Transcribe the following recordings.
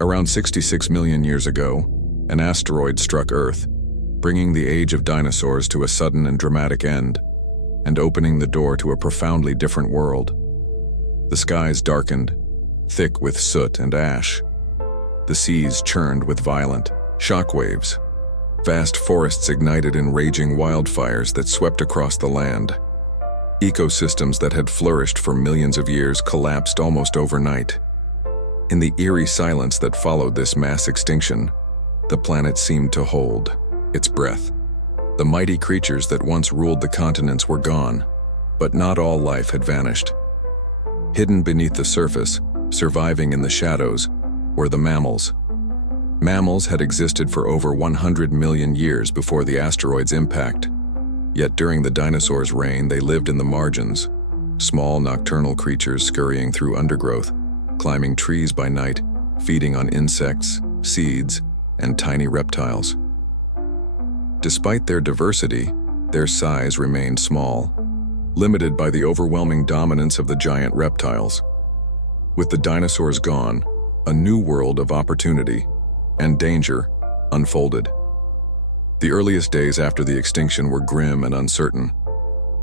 Around 66 million years ago, an asteroid struck Earth, bringing the age of dinosaurs to a sudden and dramatic end, and opening the door to a profoundly different world. The skies darkened, thick with soot and ash. The seas churned with violent shockwaves. Vast forests ignited in raging wildfires that swept across the land. Ecosystems that had flourished for millions of years collapsed almost overnight. In the eerie silence that followed this mass extinction, the planet seemed to hold its breath. The mighty creatures that once ruled the continents were gone, but not all life had vanished. Hidden beneath the surface, surviving in the shadows, were the mammals. Mammals had existed for over 100 million years before the asteroid's impact. Yet during the dinosaurs' reign, they lived in the margins, small nocturnal creatures scurrying through undergrowth, climbing trees by night, feeding on insects, seeds, and tiny reptiles. Despite their diversity, their size remained small, limited by the overwhelming dominance of the giant reptiles. With the dinosaurs gone, a new world of opportunity and danger unfolded. The earliest days after the extinction were grim and uncertain.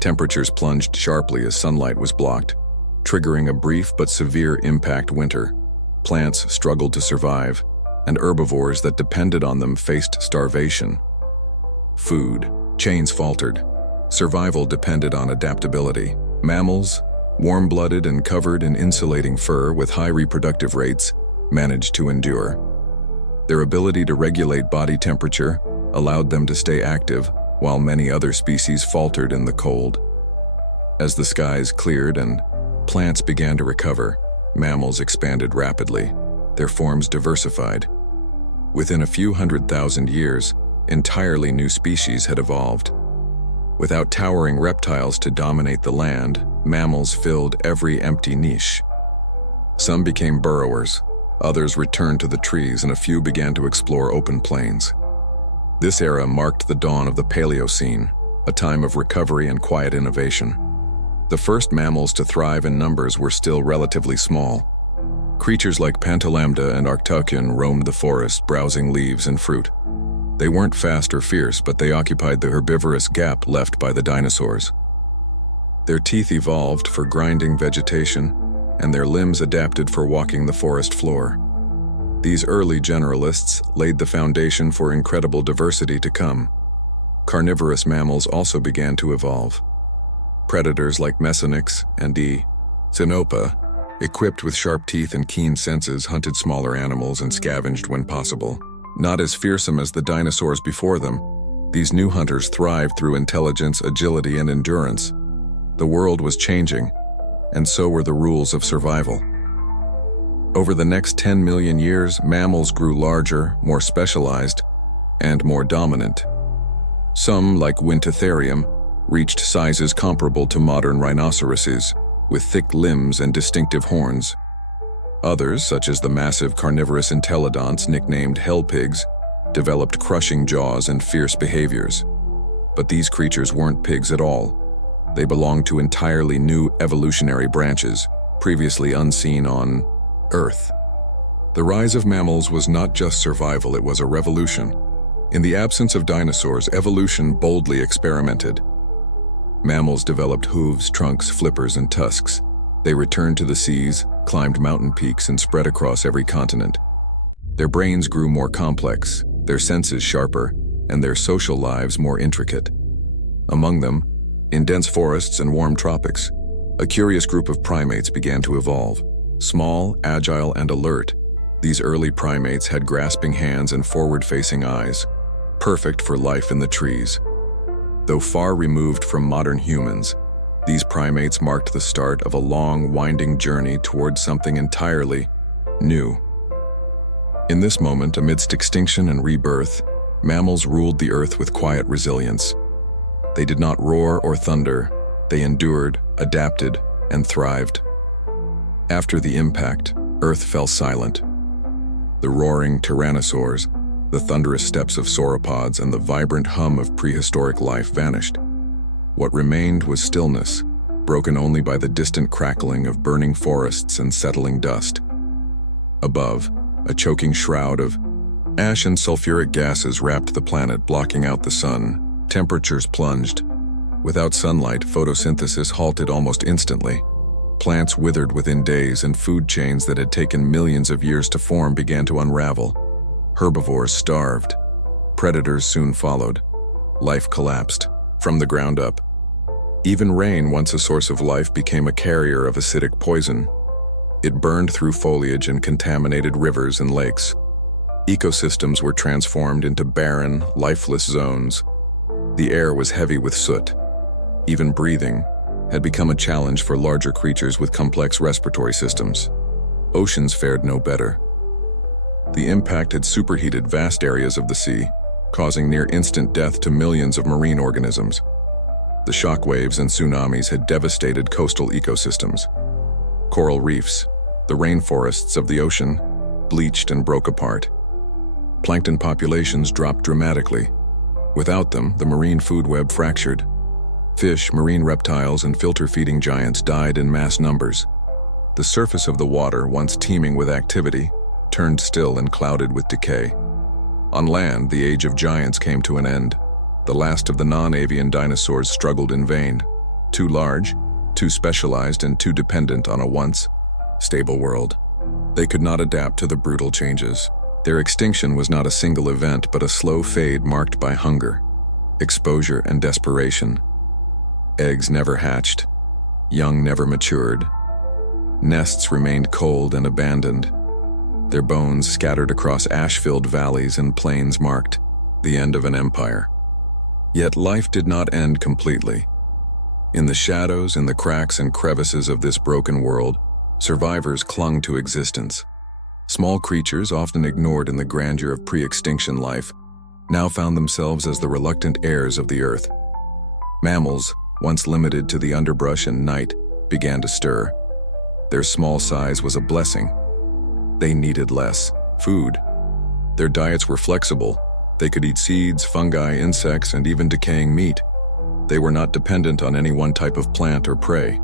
Temperatures plunged sharply as sunlight was blocked, triggering a brief but severe impact winter. Plants struggled to survive, and herbivores that depended on them faced starvation. Food chains faltered. Survival depended on adaptability. Mammals, warm-blooded and covered in insulating fur with high reproductive rates, managed to endure. Their ability to regulate body temperature allowed them to stay active, while many other species faltered in the cold. As the skies cleared and plants began to recover, mammals expanded rapidly, their forms diversified. Within a few 100,000 years, entirely new species had evolved. Without towering reptiles to dominate the land, mammals filled every empty niche. Some became burrowers, others returned to the trees, and a few began to explore open plains. This era marked the dawn of the Paleocene, a time of recovery and quiet innovation. The first mammals to thrive in numbers were still relatively small. Creatures like Pantalambda and Arctocyon roamed the forest, browsing leaves and fruit. They weren't fast or fierce, but they occupied the herbivorous gap left by the dinosaurs. Their teeth evolved for grinding vegetation, and their limbs adapted for walking the forest floor. These early generalists laid the foundation for incredible diversity to come. Carnivorous mammals also began to evolve. Predators like Mesonyx and E. Xenopa, equipped with sharp teeth and keen senses, hunted smaller animals and scavenged when possible. Not as fearsome as the dinosaurs before them, these new hunters thrived through intelligence, agility, and endurance. The world was changing, and so were the rules of survival. Over the next 10 million years, mammals grew larger, more specialized, and more dominant. Some, like Wintotherium, reached sizes comparable to modern rhinoceroses, with thick limbs and distinctive horns. Others, such as the massive carnivorous entelodonts nicknamed hell pigs, developed crushing jaws and fierce behaviors. But these creatures weren't pigs at all. They belonged to entirely new evolutionary branches, previously unseen on Earth. The rise of mammals was not just survival, it was a revolution. In the absence of dinosaurs, evolution boldly experimented. Mammals developed hooves, trunks, flippers, and tusks. They returned to the seas, climbed mountain peaks, and spread across every continent. Their brains grew more complex, their senses sharper, and their social lives more intricate. Among them, in dense forests and warm tropics, a curious group of primates began to evolve. Small, agile, and alert, these early primates had grasping hands and forward-facing eyes, perfect for life in the trees. Though far removed from modern humans, these primates marked the start of a long, winding journey towards something entirely new. In this moment, amidst extinction and rebirth, mammals ruled the earth with quiet resilience. They did not roar or thunder, they endured, adapted, and thrived. After the impact, Earth fell silent. The roaring tyrannosaurs, the thunderous steps of sauropods, and the vibrant hum of prehistoric life vanished. What remained was stillness, broken only by the distant crackling of burning forests and settling dust. Above, a choking shroud of ash and sulfuric gases wrapped the planet, blocking out the sun. Temperatures plunged. Without sunlight, photosynthesis halted almost instantly. Plants withered within days, and food chains that had taken millions of years to form began to unravel. Herbivores starved. Predators soon followed. Life collapsed, from the ground up. Even rain, once a source of life, became a carrier of acidic poison. It burned through foliage and contaminated rivers and lakes. Ecosystems were transformed into barren, lifeless zones. The air was heavy with soot. Even breathing had become a challenge for larger creatures with complex respiratory systems. Oceans fared no better. The impact had superheated vast areas of the sea, causing near-instant death to millions of marine organisms. The shockwaves and tsunamis had devastated coastal ecosystems. Coral reefs, the rainforests of the ocean, bleached and broke apart. Plankton populations dropped dramatically. Without them, the marine food web fractured. Fish, marine reptiles, and filter-feeding giants died in mass numbers. The surface of the water, once teeming with activity, turned still and clouded with decay. On land, the age of giants came to an end. The last of the non-avian dinosaurs struggled in vain. Too large, too specialized, and too dependent on a once stable world. They could not adapt to the brutal changes. Their extinction was not a single event, but a slow fade marked by hunger, exposure, and desperation. Eggs never hatched. Young never matured. Nests remained cold and abandoned. Their bones scattered across ash-filled valleys and plains marked the end of an empire. Yet life did not end completely. In the shadows, in the cracks and crevices of this broken world, survivors clung to existence. Small creatures, often ignored in the grandeur of pre-extinction life, now found themselves as the reluctant heirs of the Earth. Mammals, once limited to the underbrush and night, began to stir. Their small size was a blessing. They needed less food. Their diets were flexible. They could eat seeds, fungi, insects, and even decaying meat. They were not dependent on any one type of plant or prey.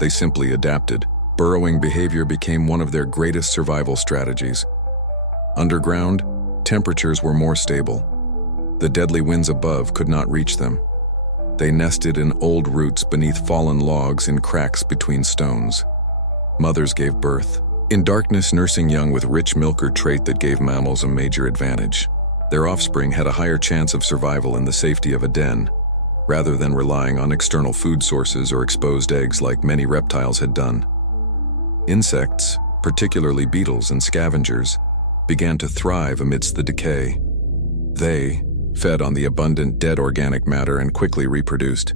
They simply adapted. Burrowing behavior became one of their greatest survival strategies. Underground, temperatures were more stable. The deadly winds above could not reach them. They nested in old roots beneath fallen logs in cracks between stones. Mothers gave birth. In darkness, nursing young with rich milker trait that gave mammals a major advantage. Their offspring had a higher chance of survival in the safety of a den, rather than relying on external food sources or exposed eggs like many reptiles had done. Insects, particularly beetles and scavengers, began to thrive amidst the decay. They fed on the abundant dead organic matter and quickly reproduced.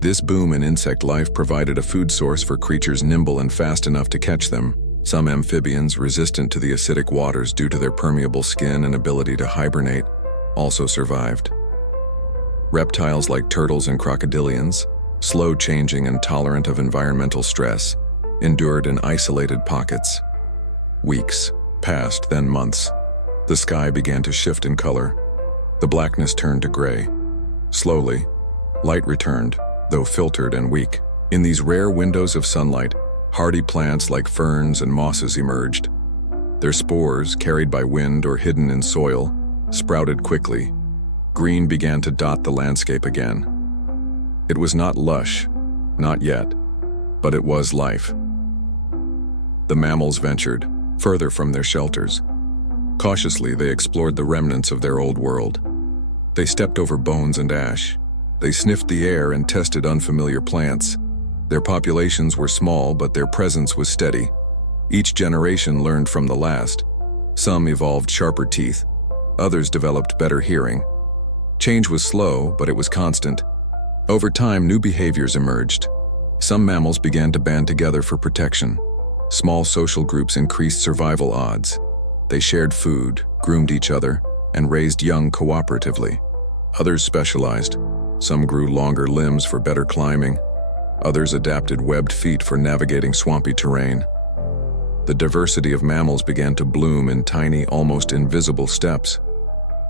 This boom in insect life provided a food source for creatures nimble and fast enough to catch them. Some amphibians, resistant to the acidic waters due to their permeable skin and ability to hibernate, also survived. Reptiles like turtles and crocodilians, slow-changing and tolerant of environmental stress, endured in isolated pockets. Weeks passed, then months. The sky began to shift in color. The blackness turned to gray. Slowly, light returned, though filtered and weak. In these rare windows of sunlight, hardy plants like ferns and mosses emerged. Their spores, carried by wind or hidden in soil, sprouted quickly. Green began to dot the landscape again. It was not lush, not yet, but it was life. The mammals ventured, further from their shelters. Cautiously, they explored the remnants of their old world. They stepped over bones and ash. They sniffed the air and tested unfamiliar plants. Their populations were small, but their presence was steady. Each generation learned from the last. Some evolved sharper teeth. Others developed better hearing. Change was slow, but it was constant. Over time, new behaviors emerged. Some mammals began to band together for protection. Small social groups increased survival odds. They shared food, groomed each other, and raised young cooperatively. Others specialized. Some grew longer limbs for better climbing. Others adapted webbed feet for navigating swampy terrain. The diversity of mammals began to bloom in tiny, almost invisible steps.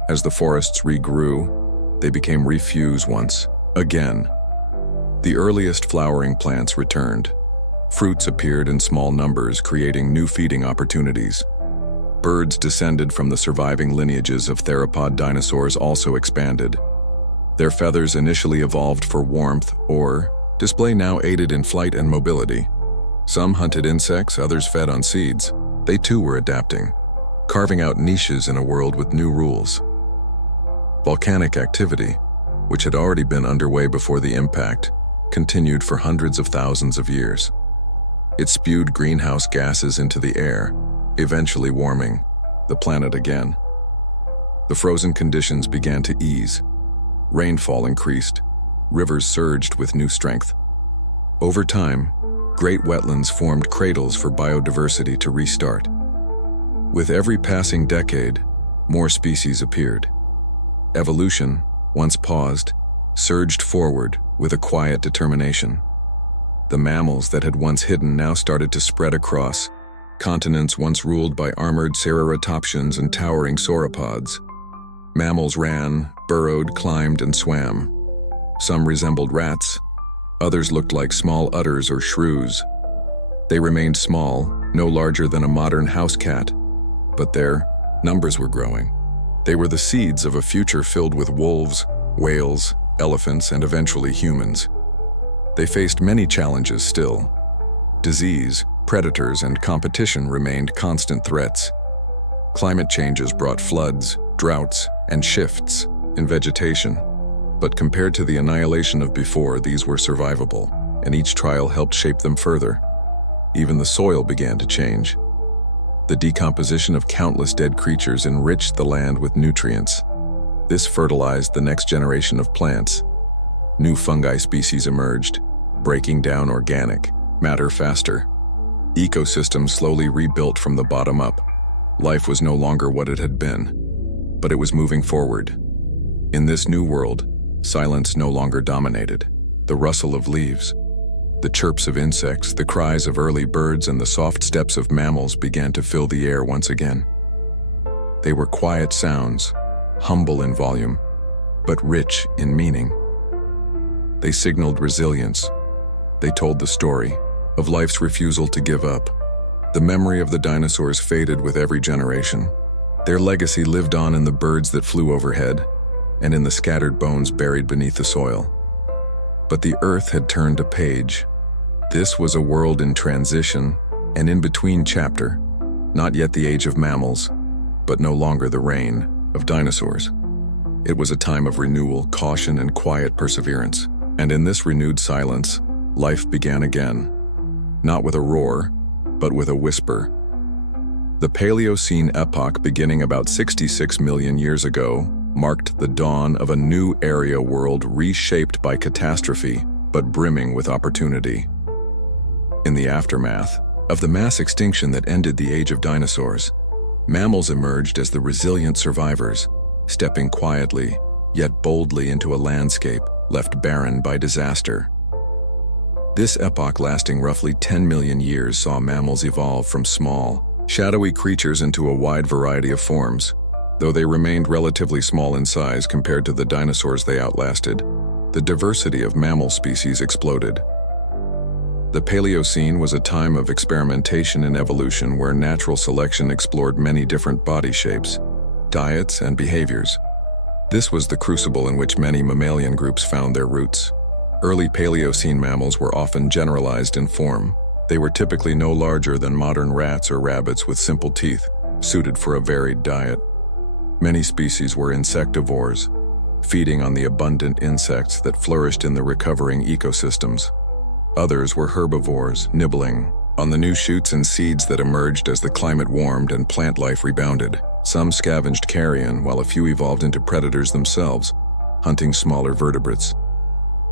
As the forests regrew, they became refuse once again. The earliest flowering plants returned. Fruits appeared in small numbers, creating new feeding opportunities. Birds descended from the surviving lineages of theropod dinosaurs also expanded. Their feathers initially evolved for warmth or display now aided in flight and mobility. Some hunted insects, others fed on seeds. They too were adapting, carving out niches in a world with new rules. Volcanic activity, which had already been underway before the impact, continued for hundreds of thousands of years. It spewed greenhouse gases into the air, eventually warming the planet again. The frozen conditions began to ease. Rainfall increased. Rivers surged with new strength. Over time, great wetlands formed cradles for biodiversity to restart. With every passing decade, more species appeared. Evolution, once paused, surged forward with a quiet determination. The mammals that had once hidden now started to spread across continents once ruled by armored ceratopsians and towering sauropods. Mammals ran, burrowed, climbed, and swam. Some resembled rats, others looked like small udders or shrews. They remained small, no larger than a modern house cat, but their numbers were growing. They were the seeds of a future filled with wolves, whales, elephants, and eventually humans. They faced many challenges still. Disease, predators, and competition remained constant threats. Climate changes brought floods, droughts, and shifts in vegetation. But compared to the annihilation of before, these were survivable, and each trial helped shape them further. Even the soil began to change. The decomposition of countless dead creatures enriched the land with nutrients. This fertilized the next generation of plants. New fungi species emerged, breaking down organic matter faster. Ecosystems slowly rebuilt from the bottom up. Life was no longer what it had been, but it was moving forward. In this new world, silence no longer dominated. The rustle of leaves, the chirps of insects, the cries of early birds, and the soft steps of mammals began to fill the air once again. They were quiet sounds, humble in volume, but rich in meaning. They signaled resilience. They told the story of life's refusal to give up. The memory of the dinosaurs faded with every generation. Their legacy lived on in the birds that flew overhead and in the scattered bones buried beneath the soil. But the Earth had turned a page. This was a world in transition, an in-between chapter, not yet the age of mammals, but no longer the reign of dinosaurs. It was a time of renewal, caution, and quiet perseverance. And in this renewed silence, life began again, not with a roar, but with a whisper. The Paleocene epoch, beginning about 66 million years ago, marked the dawn of a new area world reshaped by catastrophe, but brimming with opportunity. In the aftermath of the mass extinction that ended the age of dinosaurs, mammals emerged as the resilient survivors, stepping quietly, yet boldly into a landscape left barren by disaster. This epoch, lasting roughly 10 million years, saw mammals evolve from small, shadowy creatures into a wide variety of forms. Though they remained relatively small in size compared to the dinosaurs they outlasted, the diversity of mammal species exploded. The Paleocene was a time of experimentation and evolution where natural selection explored many different body shapes, diets, and behaviors. This was the crucible in which many mammalian groups found their roots. Early Paleocene mammals were often generalized in form. They were typically no larger than modern rats or rabbits with simple teeth, suited for a varied diet. Many species were insectivores, feeding on the abundant insects that flourished in the recovering ecosystems. Others were herbivores, nibbling on the new shoots and seeds that emerged as the climate warmed and plant life rebounded. Some scavenged carrion, while a few evolved into predators themselves, hunting smaller vertebrates.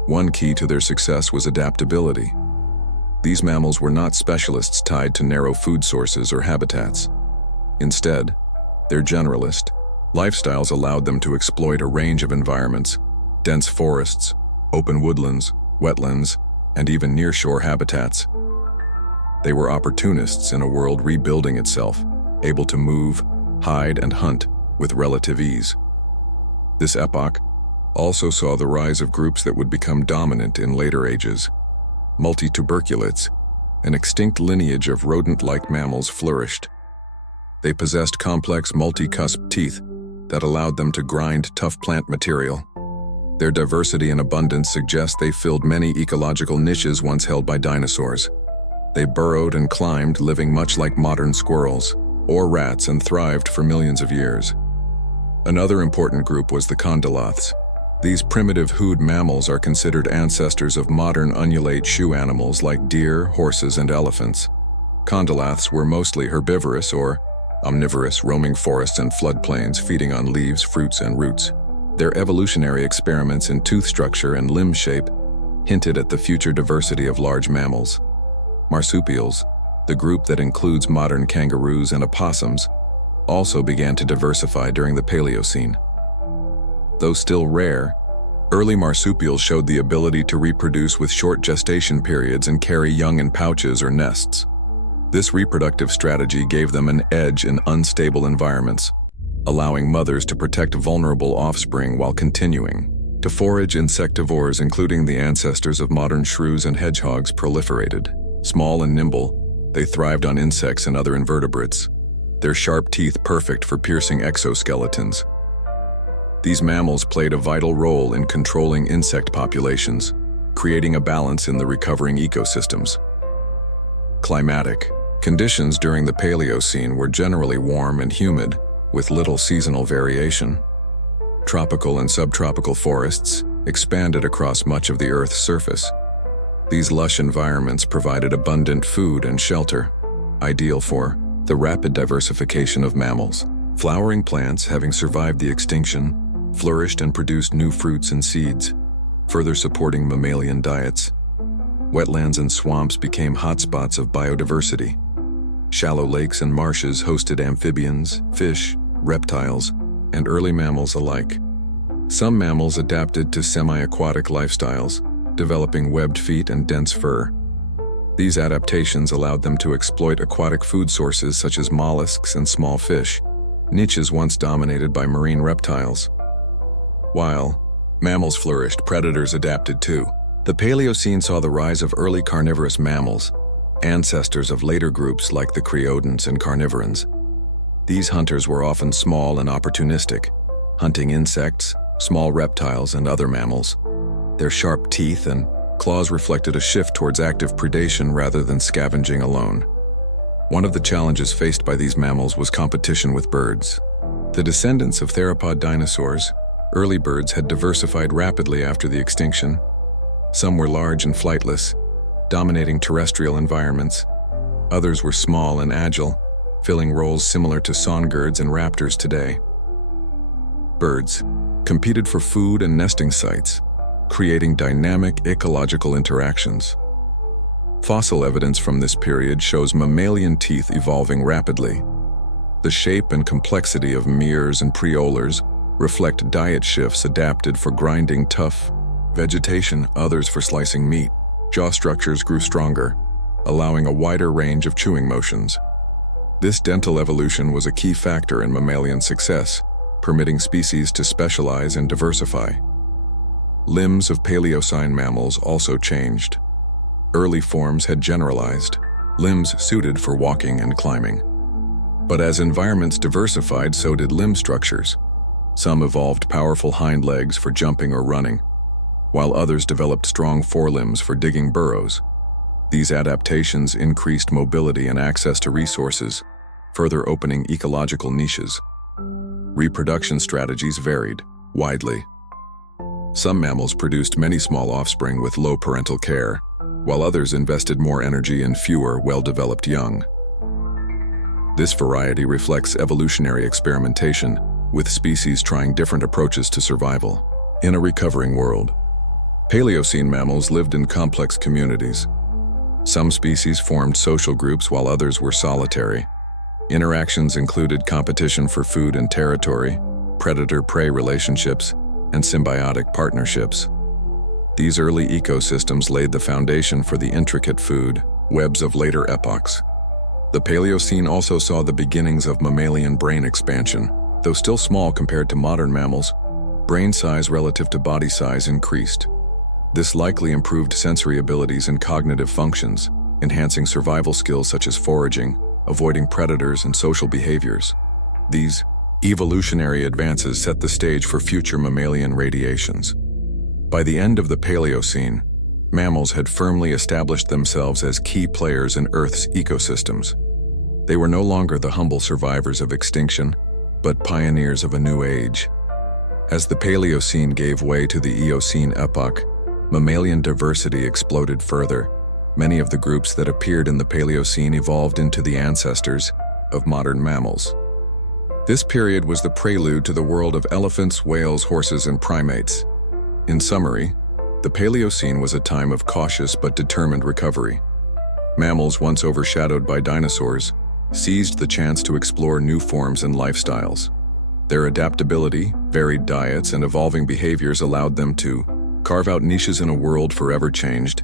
One key to their success was adaptability. These mammals were not specialists tied to narrow food sources or habitats. Instead, their generalist lifestyles allowed them to exploit a range of environments: dense forests, open woodlands, wetlands, and even nearshore habitats. They were opportunists in a world rebuilding itself, able to move, hide, and hunt with relative ease. This epoch also saw the rise of groups that would become dominant in later ages. Multituberculates, an extinct lineage of rodent-like mammals, flourished. They possessed complex multi-cusped teeth that allowed them to grind tough plant material. Their diversity and abundance suggest they filled many ecological niches once held by dinosaurs. They burrowed and climbed, living much like modern squirrels or rats, and thrived for millions of years. Another important group was the condyloths. These primitive hood mammals are considered ancestors of modern ungulate shoe animals like deer, horses, and elephants. Condyloths were mostly herbivorous or omnivorous, roaming forests and floodplains, feeding on leaves, fruits, and roots. Their evolutionary experiments in tooth structure and limb shape hinted at the future diversity of large mammals. Marsupials, the group that includes modern kangaroos and opossums, also began to diversify during the Paleocene. Though still rare, early marsupials showed the ability to reproduce with short gestation periods and carry young in pouches or nests. This reproductive strategy gave them an edge in unstable environments, allowing mothers to protect vulnerable offspring while continuing to forage. Insectivores, including the ancestors of modern shrews and hedgehogs, proliferated. Small and nimble, they thrived on insects and other invertebrates, their sharp teeth perfect for piercing exoskeletons. These mammals played a vital role in controlling insect populations, creating a balance in the recovering ecosystems. Climatic conditions during the Paleocene were generally warm and humid, with little seasonal variation. Tropical and subtropical forests expanded across much of the Earth's surface. These lush environments provided abundant food and shelter, ideal for the rapid diversification of mammals. Flowering plants, having survived the extinction, flourished and produced new fruits and seeds, further supporting mammalian diets. Wetlands and swamps became hotspots of biodiversity. Shallow lakes and marshes hosted amphibians, fish, reptiles, and early mammals alike. Some mammals adapted to semi-aquatic lifestyles, developing webbed feet and dense fur. These adaptations allowed them to exploit aquatic food sources such as mollusks and small fish, niches once dominated by marine reptiles. While mammals flourished, predators adapted too. The Paleocene saw the rise of early carnivorous mammals, ancestors of later groups like the creodents and carnivorans. These hunters were often small and opportunistic, hunting insects, small reptiles, and other mammals. Their sharp teeth and claws reflected a shift towards active predation rather than scavenging alone. One of the challenges faced by these mammals was competition with birds. The descendants of theropod dinosaurs, early birds, had diversified rapidly after the extinction. Some were large and flightless, dominating terrestrial environments. Others were small and agile, filling roles similar to songbirds and raptors today. Birds competed for food and nesting sites, creating dynamic ecological interactions. Fossil evidence from this period shows mammalian teeth evolving rapidly. The shape and complexity of meres and preolars reflect diet shifts adapted for grinding tough vegetation, others for slicing meat. Jaw structures grew stronger, allowing a wider range of chewing motions. This dental evolution was a key factor in mammalian success, permitting species to specialize and diversify. Limbs of Paleocene mammals also changed. Early forms had generalized, limbs suited for walking and climbing. But as environments diversified, so did limb structures. Some evolved powerful hind legs for jumping or running, while others developed strong forelimbs for digging burrows. These adaptations increased mobility and access to resources, further opening ecological niches. Reproduction strategies varied widely. Some mammals produced many small offspring with low parental care, while others invested more energy in fewer well-developed young. This variety reflects evolutionary experimentation, with species trying different approaches to survival. In a recovering world, Paleocene mammals lived in complex communities. Some species formed social groups while others were solitary. Interactions included competition for food and territory, predator-prey relationships, and symbiotic partnerships. These early ecosystems laid the foundation for the intricate food webs of later epochs. The Paleocene also saw the beginnings of mammalian brain expansion. Though still small compared to modern mammals, brain size relative to body size increased. This likely improved sensory abilities and cognitive functions, enhancing survival skills such as foraging, avoiding predators and social behaviors. These evolutionary advances set the stage for future mammalian radiations. By the end of the Paleocene, mammals had firmly established themselves as key players in Earth's ecosystems. They were no longer the humble survivors of extinction, but pioneers of a new age. As the Paleocene gave way to the Eocene epoch, mammalian diversity exploded further. Many of the groups that appeared in the Paleocene evolved into the ancestors of modern mammals. This period was the prelude to the world of elephants, whales, horses, and primates. In summary, the Paleocene was a time of cautious but determined recovery. Mammals, once overshadowed by dinosaurs, seized the chance to explore new forms and lifestyles. Their adaptability, varied diets, and evolving behaviors allowed them to carve out niches in a world forever changed.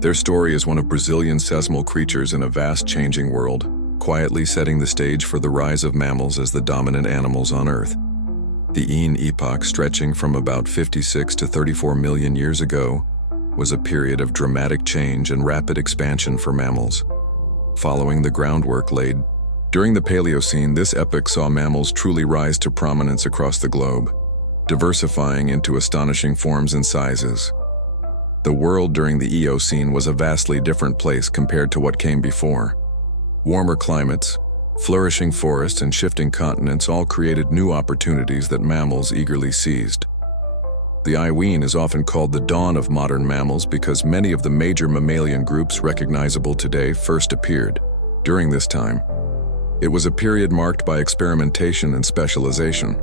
Their story is one of Brazilian seismal creatures in a vast changing world, quietly setting the stage for the rise of mammals as the dominant animals on Earth. The Eocene epoch, stretching from about 56 to 34 million years ago, was a period of dramatic change and rapid expansion for mammals. Following the groundwork laid during the Paleocene, this epoch saw mammals truly rise to prominence across the globe, diversifying into astonishing forms and sizes. The world during the Eocene was a vastly different place compared to what came before. Warmer climates, flourishing forests, and shifting continents all created new opportunities that mammals eagerly seized. The Eocene is often called the dawn of modern mammals because many of the major mammalian groups recognizable today first appeared during this time. It was a period marked by experimentation and specialization.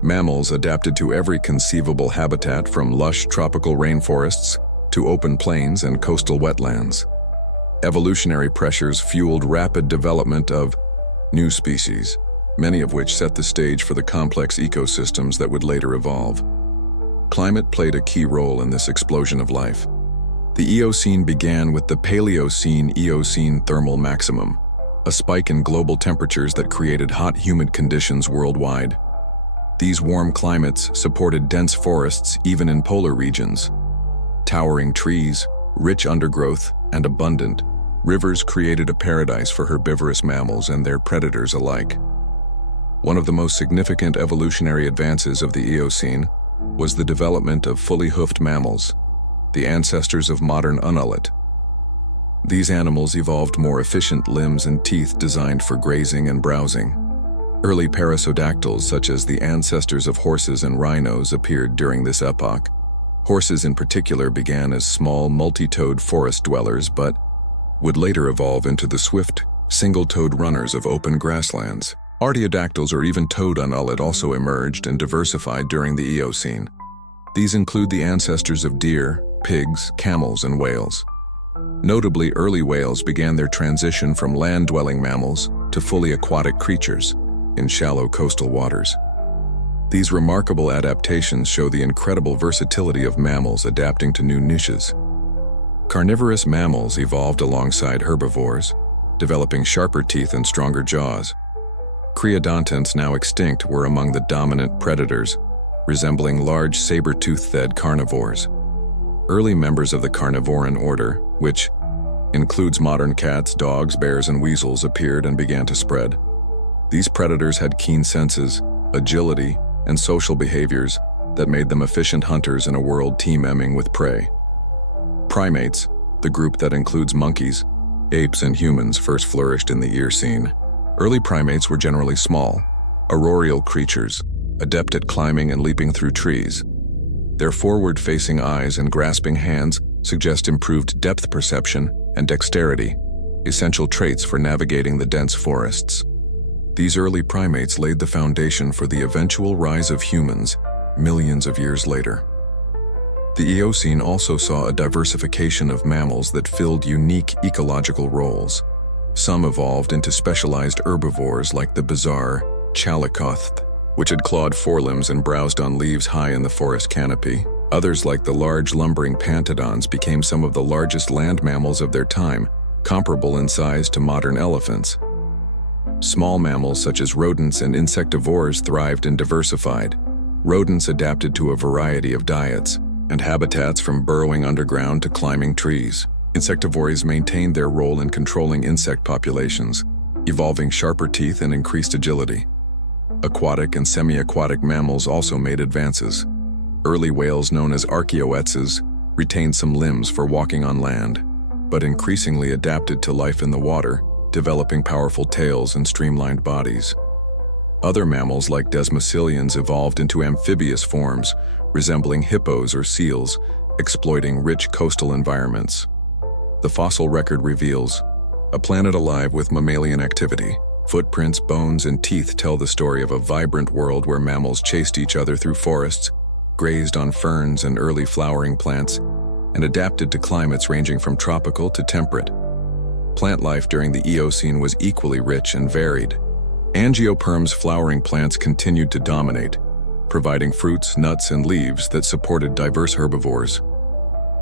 Mammals adapted to every conceivable habitat, from lush tropical rainforests to open plains and coastal wetlands. Evolutionary pressures fueled rapid development of new species, many of which set the stage for the complex ecosystems that would later evolve. Climate played a key role in this explosion of life. The Eocene began with the Paleocene-Eocene thermal maximum, a spike in global temperatures that created hot, humid conditions worldwide. These warm climates supported dense forests even in polar regions. Towering trees, rich undergrowth, and abundant rivers created a paradise for herbivorous mammals and their predators alike. One of the most significant evolutionary advances of the Eocene was the development of fully hoofed mammals, the ancestors of modern ungulate. These animals evolved more efficient limbs and teeth designed for grazing and browsing. Early parasodactyls, such as the ancestors of horses and rhinos, appeared during this epoch. Horses in particular began as small, multi-toed forest dwellers, but would later evolve into the swift, single-toed runners of open grasslands. Artiodactyls, or even toed ungulate, also emerged and diversified during the Eocene. These include the ancestors of deer, pigs, camels, and whales. Notably, early whales began their transition from land-dwelling mammals to fully aquatic creatures in shallow coastal waters. These remarkable adaptations show the incredible versatility of mammals adapting to new niches. Carnivorous mammals evolved alongside herbivores, developing sharper teeth and stronger jaws. Creodontans, now extinct, were among the dominant predators, resembling large saber-toothed carnivores. Early members of the carnivoran order, which includes modern cats, dogs, bears, and weasels, appeared and began to spread. These predators had keen senses, agility, and social behaviors that made them efficient hunters in a world teeming with prey. Primates, the group that includes monkeys, apes, and humans, first flourished in the Eocene. Early primates were generally small, arboreal creatures, adept at climbing and leaping through trees. Their forward-facing eyes and grasping hands suggest improved depth perception and dexterity, essential traits for navigating the dense forests. These early primates laid the foundation for the eventual rise of humans millions of years later. The Eocene also saw a diversification of mammals that filled unique ecological roles. Some evolved into specialized herbivores like the bizarre Chalicoth, which had clawed forelimbs and browsed on leaves high in the forest canopy. Others, like the large lumbering pantodons, became some of the largest land mammals of their time, comparable in size to modern elephants. Small mammals such as rodents and insectivores thrived and diversified. Rodents adapted to a variety of diets and habitats, from burrowing underground to climbing trees. Insectivores maintained their role in controlling insect populations, evolving sharper teeth and increased agility. Aquatic and semi-aquatic mammals also made advances. Early whales known as archaeoetses retained some limbs for walking on land, but increasingly adapted to life in the water, developing powerful tails and streamlined bodies. Other mammals like desmosilians evolved into amphibious forms, resembling hippos or seals, exploiting rich coastal environments. The fossil record reveals a planet alive with mammalian activity. Footprints, bones, and teeth tell the story of a vibrant world where mammals chased each other through forests, grazed on ferns and early flowering plants, and adapted to climates ranging from tropical to temperate. Plant life during the Eocene was equally rich and varied. Angiosperms flowering plants continued to dominate, providing fruits, nuts, and leaves that supported diverse herbivores.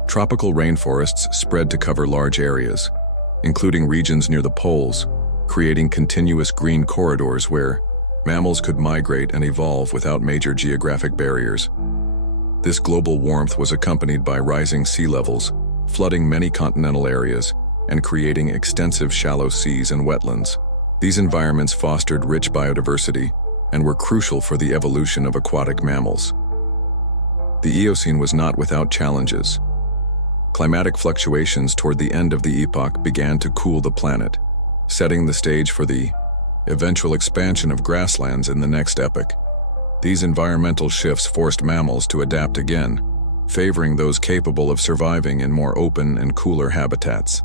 Tropical rainforests spread to cover large areas, including regions near the poles, creating continuous green corridors where mammals could migrate and evolve without major geographic barriers. This global warmth was accompanied by rising sea levels, flooding many continental areas, and creating extensive shallow seas and wetlands. These environments fostered rich biodiversity and were crucial for the evolution of aquatic mammals. The Eocene was not without challenges. Climatic fluctuations toward the end of the epoch began to cool the planet, setting the stage for the eventual expansion of grasslands in the next epoch. These environmental shifts forced mammals to adapt again, favoring those capable of surviving in more open and cooler habitats.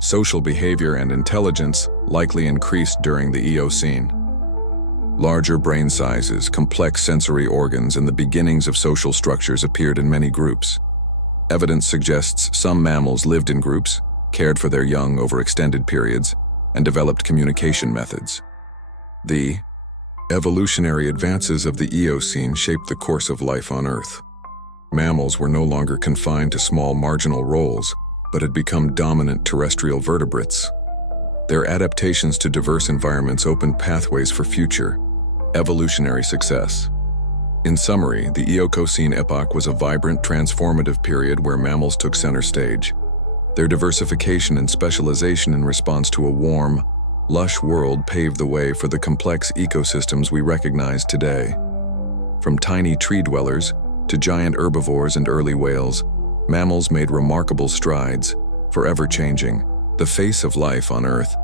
Social behavior and intelligence likely increased during the Eocene. Larger brain sizes, complex sensory organs, and the beginnings of social structures appeared in many groups. Evidence suggests some mammals lived in groups, cared for their young over extended periods, and developed communication methods. The evolutionary advances of the Eocene shaped the course of life on Earth. Mammals were no longer confined to small marginal roles, but had become dominant terrestrial vertebrates. Their adaptations to diverse environments opened pathways for future evolutionary success. In summary, the Eocene epoch was a vibrant, transformative period where mammals took center stage. Their diversification and specialization in response to a warm, lush world paved the way for the complex ecosystems we recognize today. From tiny tree dwellers to giant herbivores and early whales, mammals made remarkable strides, forever changing the face of life on Earth.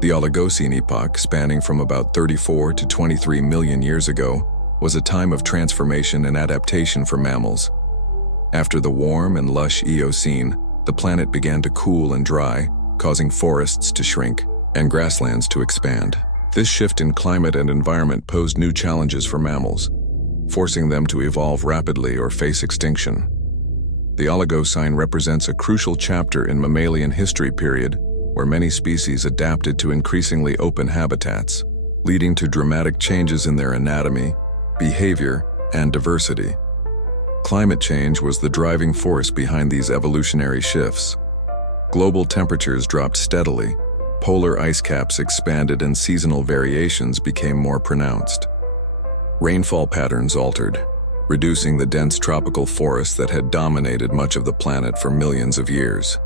The Oligocene epoch, spanning from about 34 to 23 million years ago, was a time of transformation and adaptation for mammals. After the warm and lush Eocene, the planet began to cool and dry, causing forests to shrink and grasslands to expand. This shift in climate and environment posed new challenges for mammals, forcing them to evolve rapidly or face extinction. The Oligocene represents a crucial chapter in mammalian history period where many species adapted to increasingly open habitats, leading to dramatic changes in their anatomy, behavior, and diversity. Climate change was the driving force behind these evolutionary shifts. Global temperatures dropped steadily, polar ice caps expanded, and seasonal variations became more pronounced. Rainfall patterns altered, reducing the dense tropical forests that had dominated much of the planet for millions of years.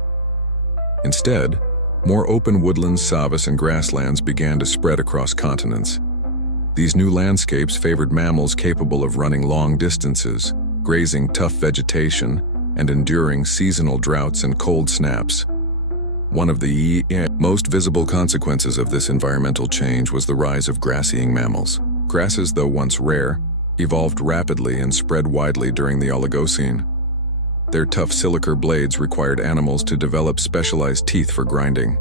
Instead, more open woodlands, savannas, and grasslands began to spread across continents. These new landscapes favored mammals capable of running long distances, grazing tough vegetation, and enduring seasonal droughts and cold snaps. One of the most visible consequences of this environmental change was the rise of grassy mammals. Grasses, though once rare, evolved rapidly and spread widely during the Oligocene. Their tough silicar blades required animals to develop specialized teeth for grinding.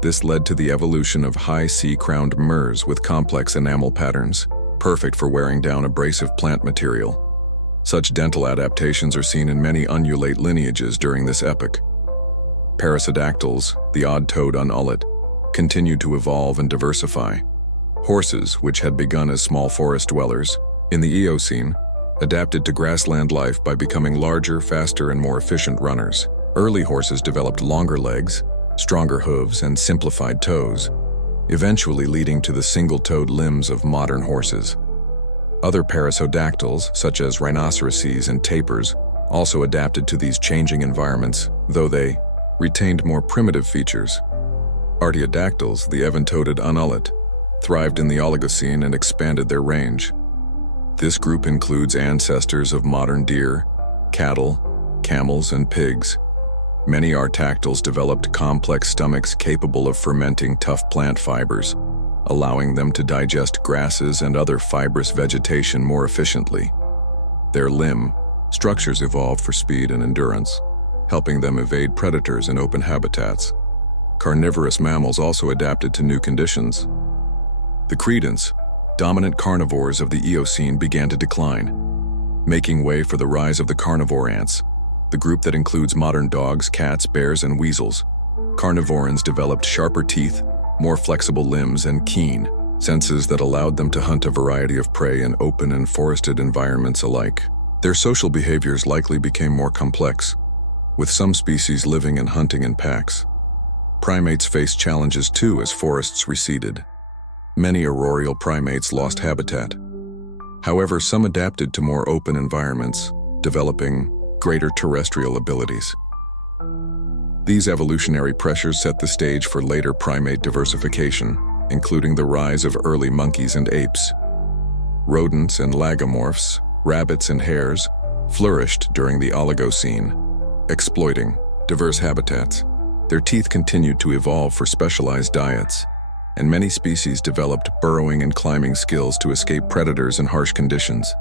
This led to the evolution of high C-crowned murs with complex enamel patterns, perfect for wearing down abrasive plant material. Such dental adaptations are seen in many ungulate lineages during this epoch. Perissodactyls, the odd-toed unulate, continued to evolve and diversify. Horses, which had begun as small forest dwellers, in the Eocene, adapted to grassland life by becoming larger, faster, and more efficient runners. Early horses developed longer legs, stronger hooves, and simplified toes, eventually leading to the single-toed limbs of modern horses. Other perissodactyls, such as rhinoceroses and tapirs, also adapted to these changing environments, though they retained more primitive features. Artiodactyls, the even-toed ungulate, thrived in the Oligocene and expanded their range. This group includes ancestors of modern deer, cattle, camels, and pigs. Many artactyls developed complex stomachs capable of fermenting tough plant fibers, allowing them to digest grasses and other fibrous vegetation more efficiently. Their limb structures evolved for speed and endurance, helping them evade predators in open habitats. Carnivorous mammals also adapted to new conditions. The cretans, dominant carnivores of the Eocene, began to decline, making way for the rise of the carnivore ants, the group that includes modern dogs, cats, bears, and weasels. Carnivorans developed sharper teeth, more flexible limbs, and keen senses that allowed them to hunt a variety of prey in open and forested environments alike. Their social behaviors likely became more complex, with some species living and hunting in packs. Primates faced challenges too as forests receded. Many arboreal primates lost habitat. However, some adapted to more open environments, developing greater terrestrial abilities. These evolutionary pressures set the stage for later primate diversification, including the rise of early monkeys and apes. Rodents and lagomorphs, rabbits and hares, flourished during the Oligocene, exploiting diverse habitats. Their teeth continued to evolve for specialized diets, and many species developed burrowing and climbing skills to escape predators in harsh conditions.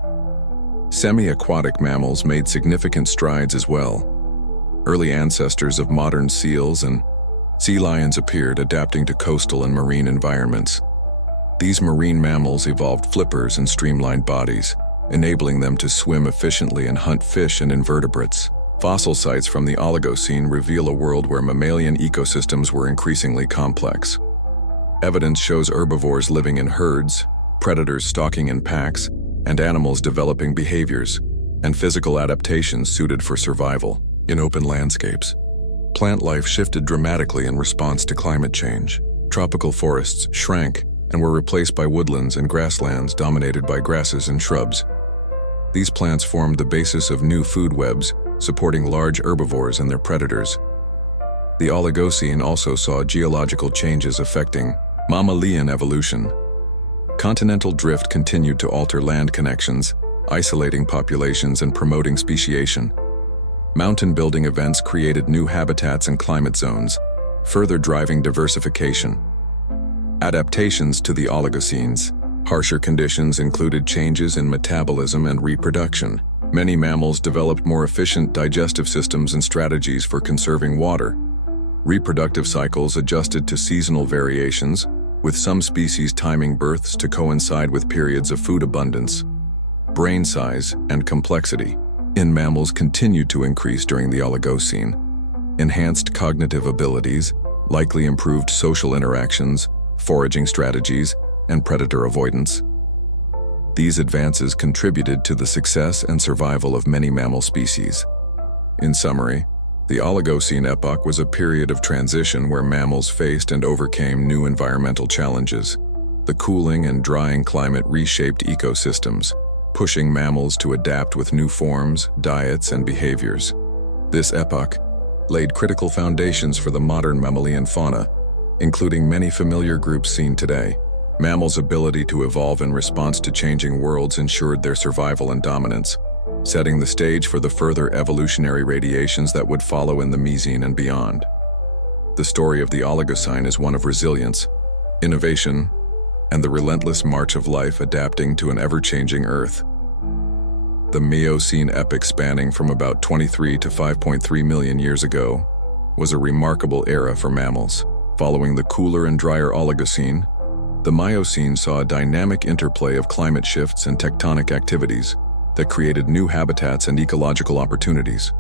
Semi-aquatic mammals made significant strides as well. Early ancestors of modern seals and sea lions appeared, adapting to coastal and marine environments. These marine mammals evolved flippers and streamlined bodies, enabling them to swim efficiently and hunt fish and invertebrates. Fossil sites from the Oligocene reveal a world where mammalian ecosystems were increasingly complex. Evidence shows herbivores living in herds, predators stalking in packs, and animals developing behaviors and physical adaptations suited for survival in open landscapes. Plant life shifted dramatically in response to climate change. Tropical forests shrank and were replaced by woodlands and grasslands dominated by grasses and shrubs. These plants formed the basis of new food webs, supporting large herbivores and their predators. The Oligocene also saw geological changes affecting mammalian evolution. Continental drift continued to alter land connections, isolating populations and promoting speciation. Mountain building events created new habitats and climate zones, further driving diversification. Adaptations to the Oligocenes. Harsher conditions included changes in metabolism and reproduction. Many mammals developed more efficient digestive systems and strategies for conserving water. Reproductive cycles adjusted to seasonal variations, with some species timing births to coincide with periods of food abundance. Brain size and complexity in mammals continued to increase during the Oligocene. Enhanced cognitive abilities likely improved social interactions, foraging strategies, and predator avoidance. These advances contributed to the success and survival of many mammal species. In summary, the Oligocene epoch was a period of transition where mammals faced and overcame new environmental challenges. The cooling and drying climate reshaped ecosystems, pushing mammals to adapt with new forms, diets, and behaviors. This epoch laid critical foundations for the modern mammalian fauna, including many familiar groups seen today. Mammals' ability to evolve in response to changing worlds ensured their survival and dominance, setting the stage for the further evolutionary radiations that would follow in the Miocene and beyond. The story of the Oligocene is one of resilience, innovation, and the relentless march of life adapting to an ever-changing Earth. The Miocene epoch, spanning from about 23 to 5.3 million years ago, was a remarkable era for mammals. Following the cooler and drier Oligocene, the Miocene saw a dynamic interplay of climate shifts and tectonic activities that created new habitats and ecological opportunities.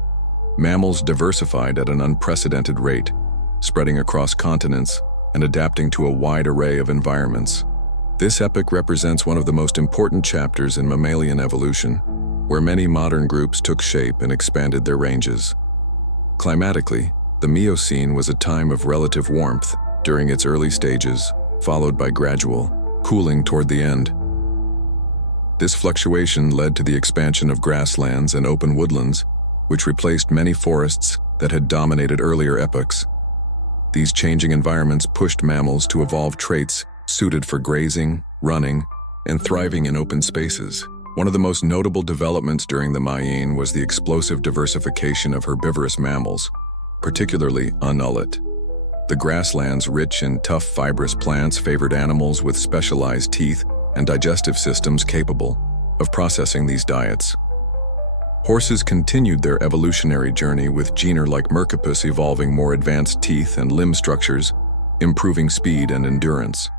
Mammals diversified at an unprecedented rate, spreading across continents and adapting to a wide array of environments. This epoch represents one of the most important chapters in mammalian evolution, where many modern groups took shape and expanded their ranges. Climatically, the Miocene was a time of relative warmth during its early stages, followed by gradual cooling toward the end. This fluctuation led to the expansion of grasslands and open woodlands, which replaced many forests that had dominated earlier epochs. These changing environments pushed mammals to evolve traits suited for grazing, running, and thriving in open spaces. One of the most notable developments during the Miocene was the explosive diversification of herbivorous mammals, particularly unulate. The grasslands, rich in tough fibrous plants, favored animals with specialized teeth and digestive systems capable of processing these diets. Horses continued their evolutionary journey, with Giner like Mercapus evolving more advanced teeth and limb structures, improving speed and endurance.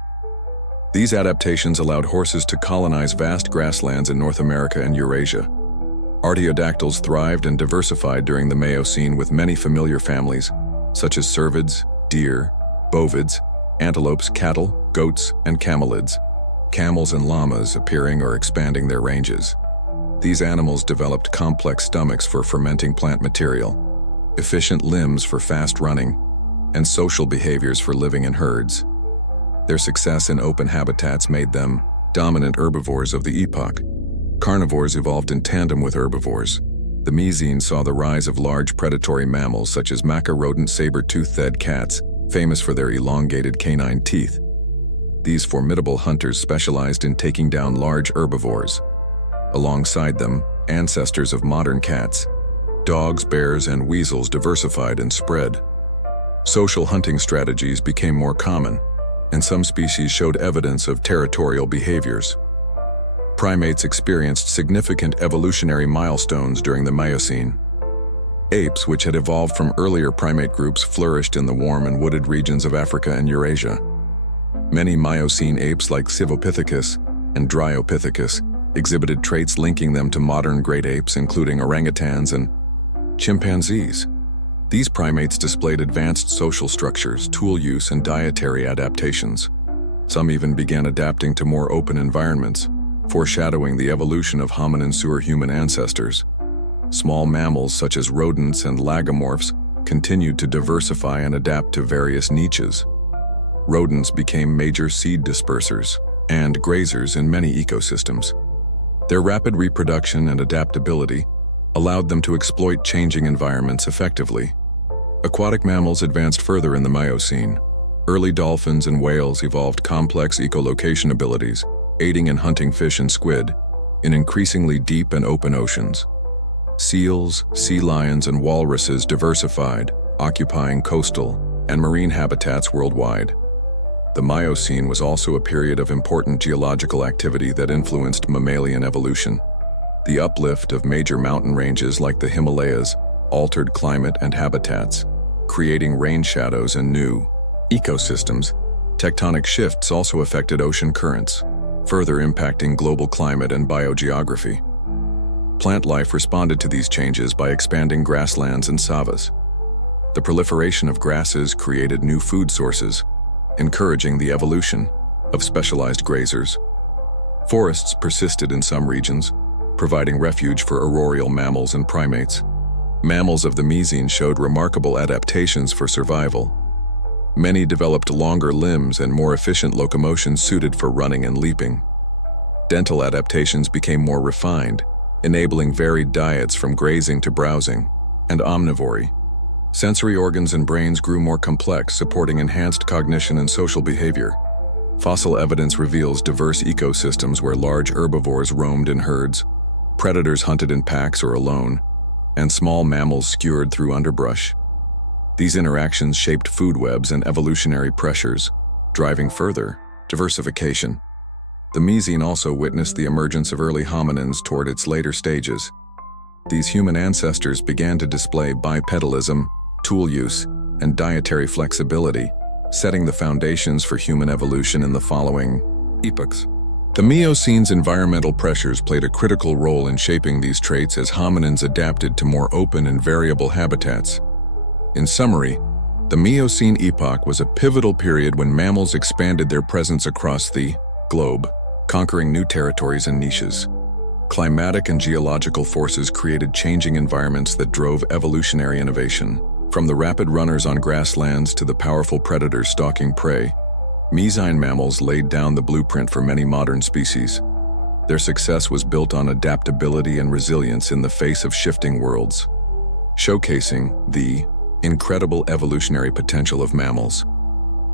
These adaptations allowed horses to colonize vast grasslands in North America and Eurasia. Artiodactyls thrived and diversified during the Miocene, with many familiar families, such as cervids, deer, bovids, antelopes, cattle, goats, and camelids, camels and llamas appearing or expanding their ranges. These animals developed complex stomachs for fermenting plant material, efficient limbs for fast running, and social behaviors for living in herds. Their success in open habitats made them dominant herbivores of the epoch. Carnivores evolved in tandem with herbivores. The Miocene saw the rise of large predatory mammals such as maca rodent saber-toothed cats, famous for their elongated canine teeth. These formidable hunters specialized in taking down large herbivores. Alongside them, ancestors of modern cats, dogs, bears, and weasels diversified and spread. Social hunting strategies became more common, and some species showed evidence of territorial behaviors. Primates experienced significant evolutionary milestones during the Miocene. Apes, which had evolved from earlier primate groups, flourished in the warm and wooded regions of Africa and Eurasia. Many Miocene apes like Civopithecus and Dryopithecus exhibited traits linking them to modern great apes, including orangutans and chimpanzees. These primates displayed advanced social structures, tool use, and dietary adaptations. Some even began adapting to more open environments, foreshadowing the evolution of hominin superhuman ancestors. Small mammals such as rodents and lagomorphs continued to diversify and adapt to various niches. Rodents became major seed dispersers and grazers in many ecosystems. Their rapid reproduction and adaptability allowed them to exploit changing environments effectively. Aquatic mammals advanced further in the Miocene. Early dolphins and whales evolved complex echolocation abilities, aiding in hunting fish and squid in increasingly deep and open oceans. Seals, sea lions, and walruses diversified, occupying coastal and marine habitats worldwide. The Miocene was also a period of important geological activity that influenced mammalian evolution. The uplift of major mountain ranges like the Himalayas altered climate and habitats, creating rain shadows and new ecosystems. Tectonic shifts also affected ocean currents, further impacting global climate and biogeography. Plant life responded to these changes by expanding grasslands and savas. The proliferation of grasses created new food sources, encouraging the evolution of specialized grazers. Forests persisted in some regions, providing refuge for arboreal mammals and primates. Mammals of the Miocene showed remarkable adaptations for survival. Many developed longer limbs and more efficient locomotion suited for running and leaping. Dental adaptations became more refined, enabling varied diets from grazing to browsing and omnivory. Sensory organs and brains grew more complex, supporting enhanced cognition and social behavior. Fossil evidence reveals diverse ecosystems where large herbivores roamed in herds, predators hunted in packs or alone, and small mammals skewered through underbrush. These interactions shaped food webs and evolutionary pressures, driving further diversification. The Miocene also witnessed the emergence of early hominins toward its later stages. These human ancestors began to display bipedalism, tool use, and dietary flexibility, setting the foundations for human evolution in the following epochs. The Miocene's environmental pressures played a critical role in shaping these traits as hominins adapted to more open and variable habitats. In summary, the Miocene epoch was a pivotal period when mammals expanded their presence across the globe, conquering new territories and niches. Climatic and geological forces created changing environments that drove evolutionary innovation. From the rapid runners on grasslands to the powerful predators stalking prey, Miocene mammals laid down the blueprint for many modern species. Their success was built on adaptability and resilience in the face of shifting worlds. Showcasing the Incredible evolutionary potential of mammals.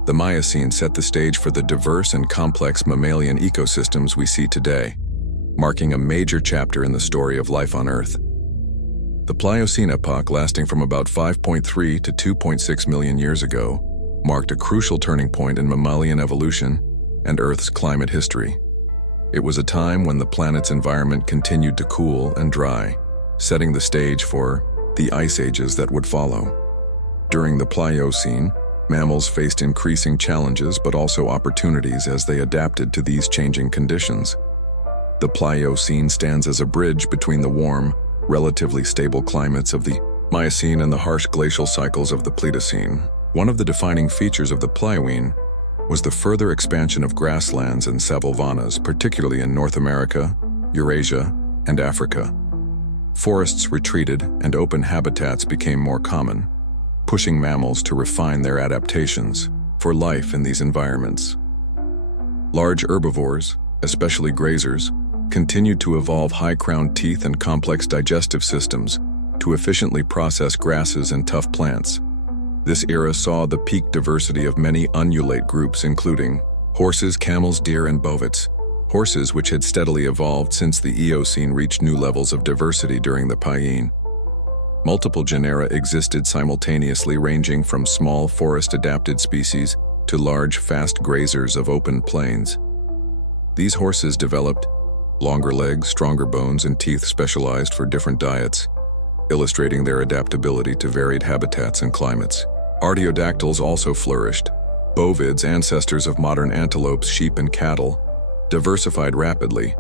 The Miocene set the stage for the diverse and complex mammalian ecosystems we see today, marking a major chapter in the story of life on Earth. The Pliocene epoch, lasting from about 5.3 to 2.6 million years ago, marked a crucial turning point in mammalian evolution and Earth's climate history. It was a time when the planet's environment continued to cool and dry, setting the stage for the ice ages that would follow. During the Pliocene, mammals faced increasing challenges but also opportunities as they adapted to these changing conditions. The Pliocene stands as a bridge between the warm, relatively stable climates of the Miocene and the harsh glacial cycles of the Pleistocene. One of the defining features of the Pliocene was the further expansion of grasslands and savannas, particularly in North America, Eurasia, and Africa. Forests retreated and open habitats became more common, pushing mammals to refine their adaptations for life in these environments. Large herbivores, especially grazers, continued to evolve high-crowned teeth and complex digestive systems to efficiently process grasses and tough plants. This era saw the peak diversity of many ungulate groups, including horses, camels, deer, and bovids. Horses, which had steadily evolved since the Eocene, reached new levels of diversity during the Pliocene. Multiple genera existed simultaneously, ranging from small forest-adapted species to large, fast grazers of open plains. These horses developed longer legs, stronger bones, and teeth specialized for different diets, illustrating their adaptability to varied habitats and climates. Artiodactyls also flourished. Bovids, ancestors of modern antelopes, sheep, and cattle, diversified rapidly,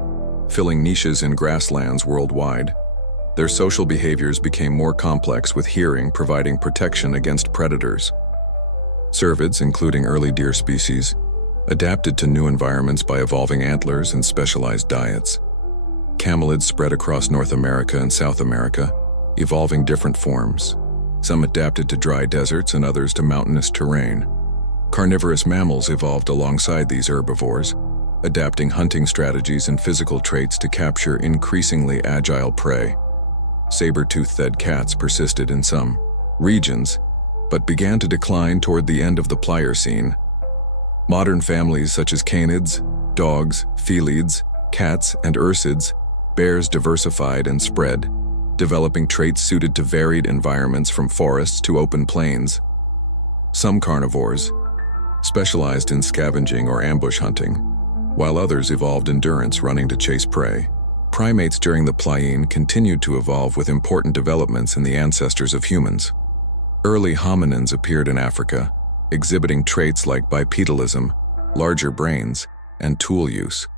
filling niches in grasslands worldwide. Their social behaviors became more complex, with hearing providing protection against predators. Cervids, including early deer species, adapted to new environments by evolving antlers and specialized diets. Camelids spread across North America and South America, evolving different forms. Some adapted to dry deserts and others to mountainous terrain. Carnivorous mammals evolved alongside these herbivores, adapting hunting strategies and physical traits to capture increasingly agile prey. Saber-toothed cats persisted in some regions, but began to decline toward the end of the Pliocene. Modern families such as canids, dogs, felids, cats, and ursids, bears diversified and spread, developing traits suited to varied environments from forests to open plains. Some carnivores specialized in scavenging or ambush hunting, while others evolved endurance, running to chase prey. Primates during the Pliocene continued to evolve, with important developments in the ancestors of humans. Early hominins appeared in Africa, exhibiting traits like bipedalism, larger brains, and tool use.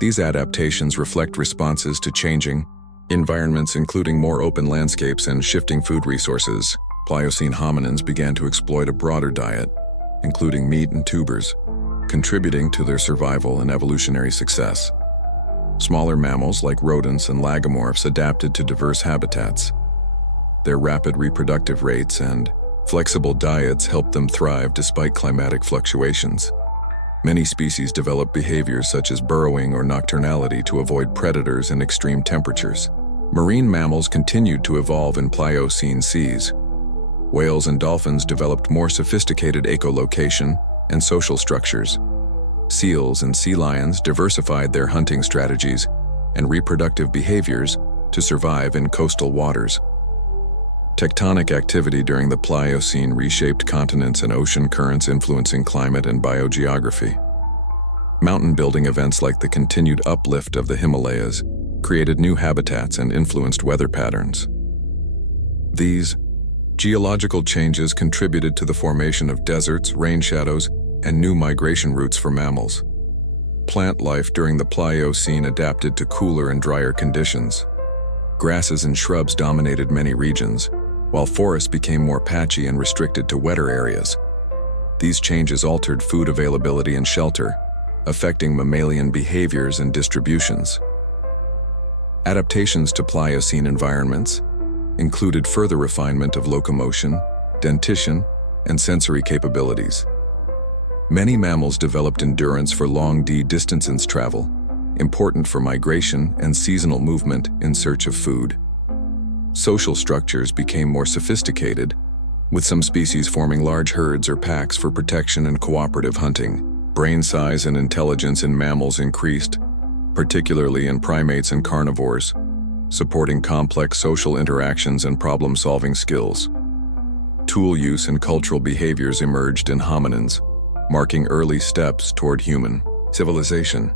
These adaptations reflect responses to changing environments, including more open landscapes and shifting food resources. Pliocene hominins began to exploit a broader diet, including meat and tubers, contributing to their survival and evolutionary success. Smaller mammals like rodents and lagomorphs adapted to diverse habitats. Their rapid reproductive rates and flexible diets helped them thrive despite climatic fluctuations. Many species developed behaviors such as burrowing or nocturnality to avoid predators and extreme temperatures. Marine mammals continued to evolve in Pliocene seas. Whales and dolphins developed more sophisticated echolocation and social structures. Seals and sea lions diversified their hunting strategies and reproductive behaviors to survive in coastal waters. Tectonic activity during the Pliocene reshaped continents and ocean currents, influencing climate and biogeography. Mountain-building events like the continued uplift of the Himalayas created new habitats and influenced weather patterns. These geological changes contributed to the formation of deserts, rain shadows, and new migration routes for mammals. Plant life during the Pliocene adapted to cooler and drier conditions. Grasses and shrubs dominated many regions, while forests became more patchy and restricted to wetter areas. These changes altered food availability and shelter, affecting mammalian behaviors and distributions. Adaptations to Pliocene environments included further refinement of locomotion, dentition, and sensory capabilities. Many mammals developed endurance for long distance travel, important for migration and seasonal movement in search of food. Social structures became more sophisticated, with some species forming large herds or packs for protection and cooperative hunting. Brain size and intelligence in mammals increased, particularly in primates and carnivores, supporting complex social interactions and problem-solving skills. Tool use and cultural behaviors emerged in hominins, marking early steps toward human civilization.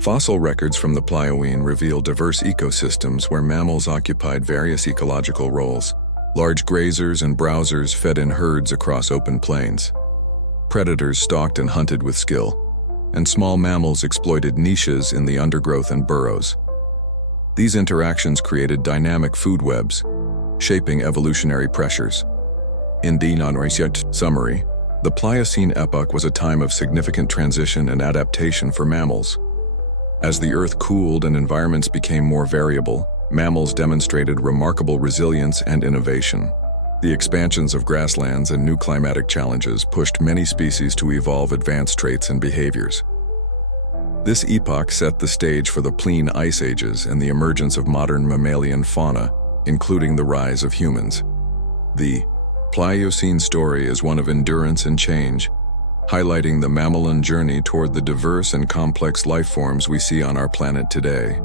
Fossil records from the Pliocene reveal diverse ecosystems where mammals occupied various ecological roles. Large grazers and browsers fed in herds across open plains. Predators stalked and hunted with skill, and small mammals exploited niches in the undergrowth and burrows. These interactions created dynamic food webs, shaping evolutionary pressures. In DinosaurExtinction summary, the Pliocene epoch was a time of significant transition and adaptation for mammals. As the Earth cooled and environments became more variable, mammals demonstrated remarkable resilience and innovation. The expansions of grasslands and new climatic challenges pushed many species to evolve advanced traits and behaviors. This epoch set the stage for the Pliocene ice ages and the emergence of modern mammalian fauna, including the rise of humans. The Pliocene story is one of endurance and change, highlighting the mammalian journey toward the diverse and complex life forms we see on our planet today.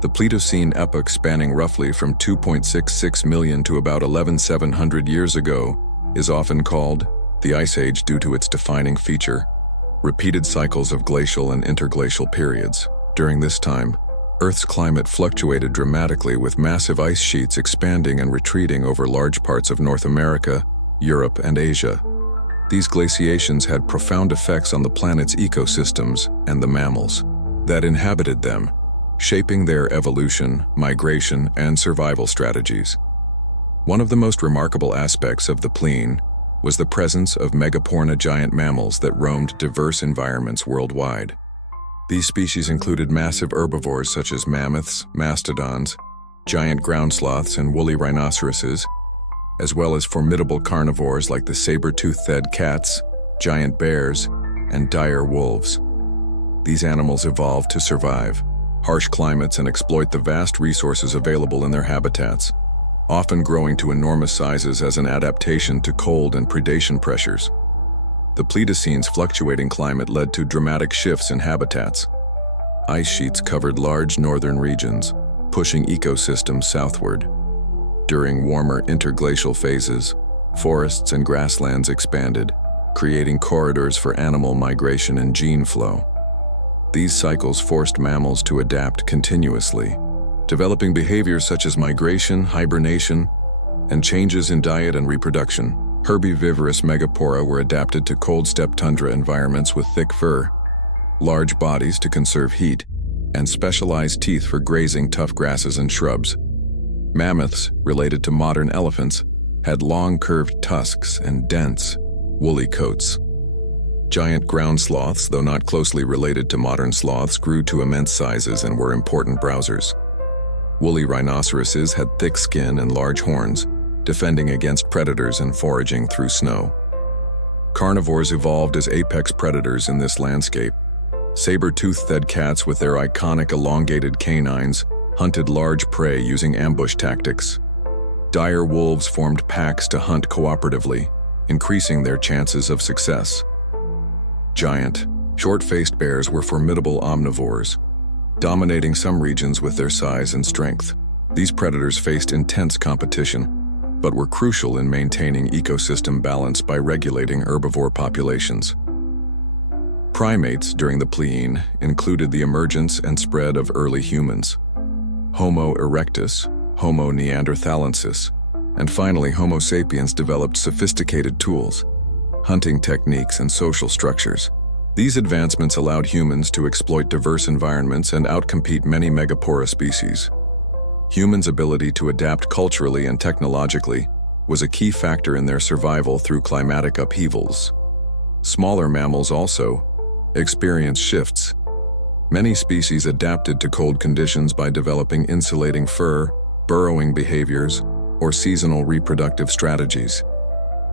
The Pleistocene epoch, spanning roughly from 2.66 million to about 11,700 years ago, is often called the Ice Age due to its defining feature: repeated cycles of glacial and interglacial periods. During this time, Earth's climate fluctuated dramatically, with massive ice sheets expanding and retreating over large parts of North America, Europe, and Asia. These glaciations had profound effects on the planet's ecosystems and the mammals that inhabited them, shaping their evolution, migration, and survival strategies. One of the most remarkable aspects of the Pliocene was the presence of megaporna giant mammals that roamed diverse environments worldwide. These species included massive herbivores such as mammoths, mastodons, giant ground sloths, and woolly rhinoceroses, as well as formidable carnivores like the saber-toothed cats, giant bears, and dire wolves. These animals evolved to survive harsh climates and exploit the vast resources available in their habitats, often growing to enormous sizes as an adaptation to cold and predation pressures. The Pleistocene's fluctuating climate led to dramatic shifts in habitats. Ice sheets covered large northern regions, pushing ecosystems southward. During warmer interglacial phases, forests and grasslands expanded, creating corridors for animal migration and gene flow. These cycles forced mammals to adapt continuously, developing behaviors such as migration, hibernation, and changes in diet and reproduction. Herbivorous megapora were adapted to cold steppe tundra environments with thick fur, large bodies to conserve heat, and specialized teeth for grazing tough grasses and shrubs. Mammoths, related to modern elephants, had long curved tusks and dense, woolly coats. Giant ground sloths, though not closely related to modern sloths, grew to immense sizes and were important browsers. Woolly rhinoceroses had thick skin and large horns, defending against predators and foraging through snow. Carnivores evolved as apex predators in this landscape. Saber-toothed cats, with their iconic elongated canines, hunted large prey using ambush tactics. Dire wolves formed packs to hunt cooperatively, increasing their chances of success. Giant, short-faced bears were formidable omnivores, dominating some regions with their size and strength. These predators faced intense competition, but were crucial in maintaining ecosystem balance by regulating herbivore populations. Primates during the Pliocene included the emergence and spread of early humans: Homo erectus, Homo neanderthalensis, and finally Homo sapiens developed sophisticated tools, hunting techniques, and social structures. These advancements allowed humans to exploit diverse environments and outcompete many megapora species. Humans' ability to adapt culturally and technologically was a key factor in their survival through climatic upheavals. Smaller mammals also experienced shifts. Many species adapted to cold conditions by developing insulating fur, burrowing behaviors, or seasonal reproductive strategies.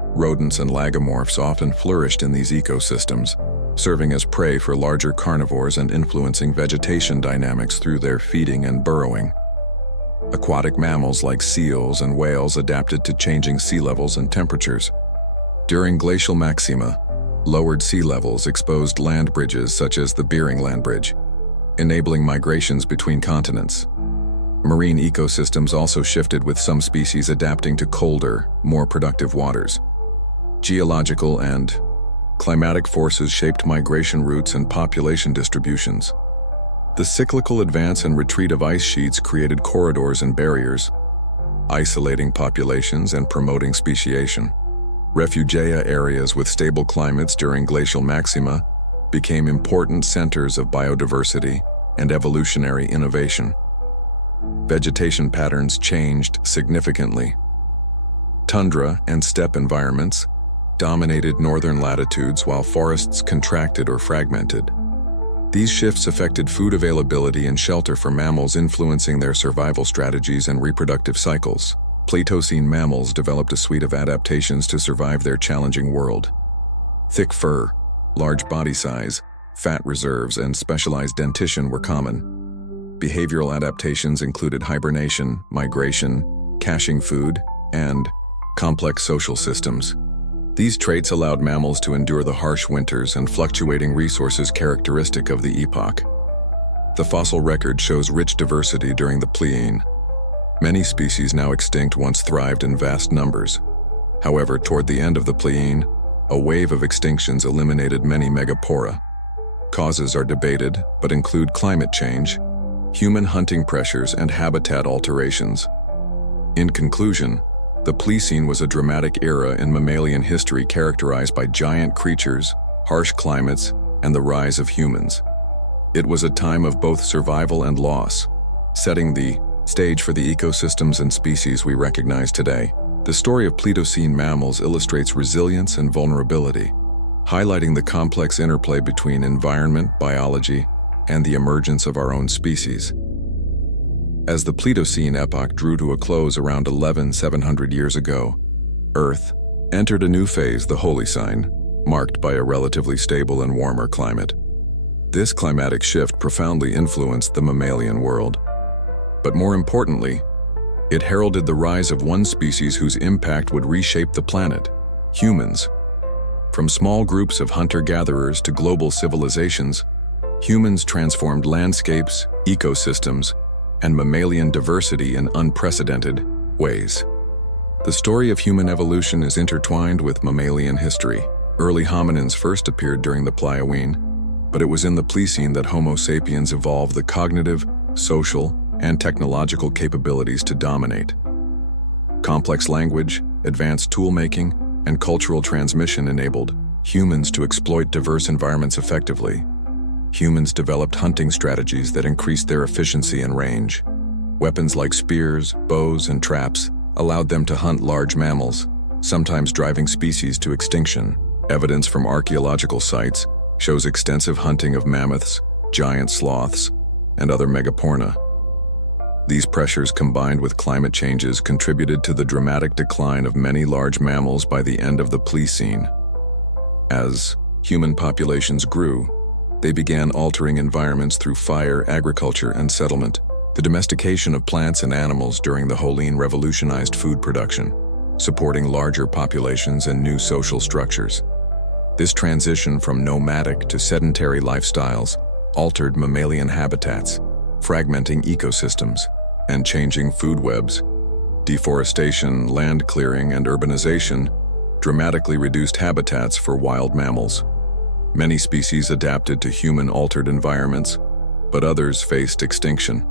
Rodents and lagomorphs often flourished in these ecosystems, serving as prey for larger carnivores and influencing vegetation dynamics through their feeding and burrowing. Aquatic mammals like seals and whales adapted to changing sea levels and temperatures. During glacial maxima, lowered sea levels exposed land bridges such as the Bering Land Bridge, enabling migrations between continents. Marine ecosystems also shifted, with some species adapting to colder, more productive waters. Geological and climatic forces shaped migration routes and population distributions. The cyclical advance and retreat of ice sheets created corridors and barriers, isolating populations and promoting speciation. Refugia areas with stable climates during glacial maxima became important centers of biodiversity and evolutionary innovation. Vegetation patterns changed significantly. Tundra and steppe environments dominated northern latitudes while forests contracted or fragmented. These shifts affected food availability and shelter for mammals, influencing their survival strategies and reproductive cycles. Pleistocene mammals developed a suite of adaptations to survive their challenging world. Thick fur, large body size, fat reserves, and specialized dentition were common. Behavioral adaptations included hibernation, migration, caching food, and complex social systems. These traits allowed mammals to endure the harsh winters and fluctuating resources characteristic of the epoch. The fossil record shows rich diversity during the Pliocene. Many species now extinct once thrived in vast numbers. However, toward the end of the Pliocene, a wave of extinctions eliminated many megapora. Causes are debated, but include climate change, human hunting pressures, and habitat alterations. In conclusion, the Pliocene was a dramatic era in mammalian history characterized by giant creatures, harsh climates, and the rise of humans. It was a time of both survival and loss, setting the stage for the ecosystems and species we recognize today. The story of Pleistocene mammals illustrates resilience and vulnerability, highlighting the complex interplay between environment, biology, and the emergence of our own species. As the Pleistocene epoch drew to a close around 11,700 years ago, Earth entered a new phase, the Holocene, marked by a relatively stable and warmer climate. This climatic shift profoundly influenced the mammalian world. But more importantly, it heralded the rise of one species whose impact would reshape the planet: humans. From small groups of hunter-gatherers to global civilizations, humans transformed landscapes, ecosystems, and mammalian diversity in unprecedented ways. The story of human evolution is intertwined with mammalian history. Early hominins first appeared during the Pliocene, but it was in the Pliocene that Homo sapiens evolved the cognitive, social, and technological capabilities to dominate. Complex language, advanced tool-making, and cultural transmission enabled humans to exploit diverse environments effectively. Humans developed hunting strategies that increased their efficiency and range. Weapons like spears, bows, and traps allowed them to hunt large mammals, sometimes driving species to extinction. Evidence from archaeological sites shows extensive hunting of mammoths, giant sloths, and other megaporna. These pressures, combined with climate changes, contributed to the dramatic decline of many large mammals by the end of the Pliocene. As human populations grew, they began altering environments through fire, agriculture, and settlement. The domestication of plants and animals during the Holocene revolutionized food production, supporting larger populations and new social structures. This transition from nomadic to sedentary lifestyles altered mammalian habitats, fragmenting ecosystems, and changing food webs. Deforestation, land clearing, and urbanization dramatically reduced habitats for wild mammals. Many species adapted to human-altered environments, but others faced extinction.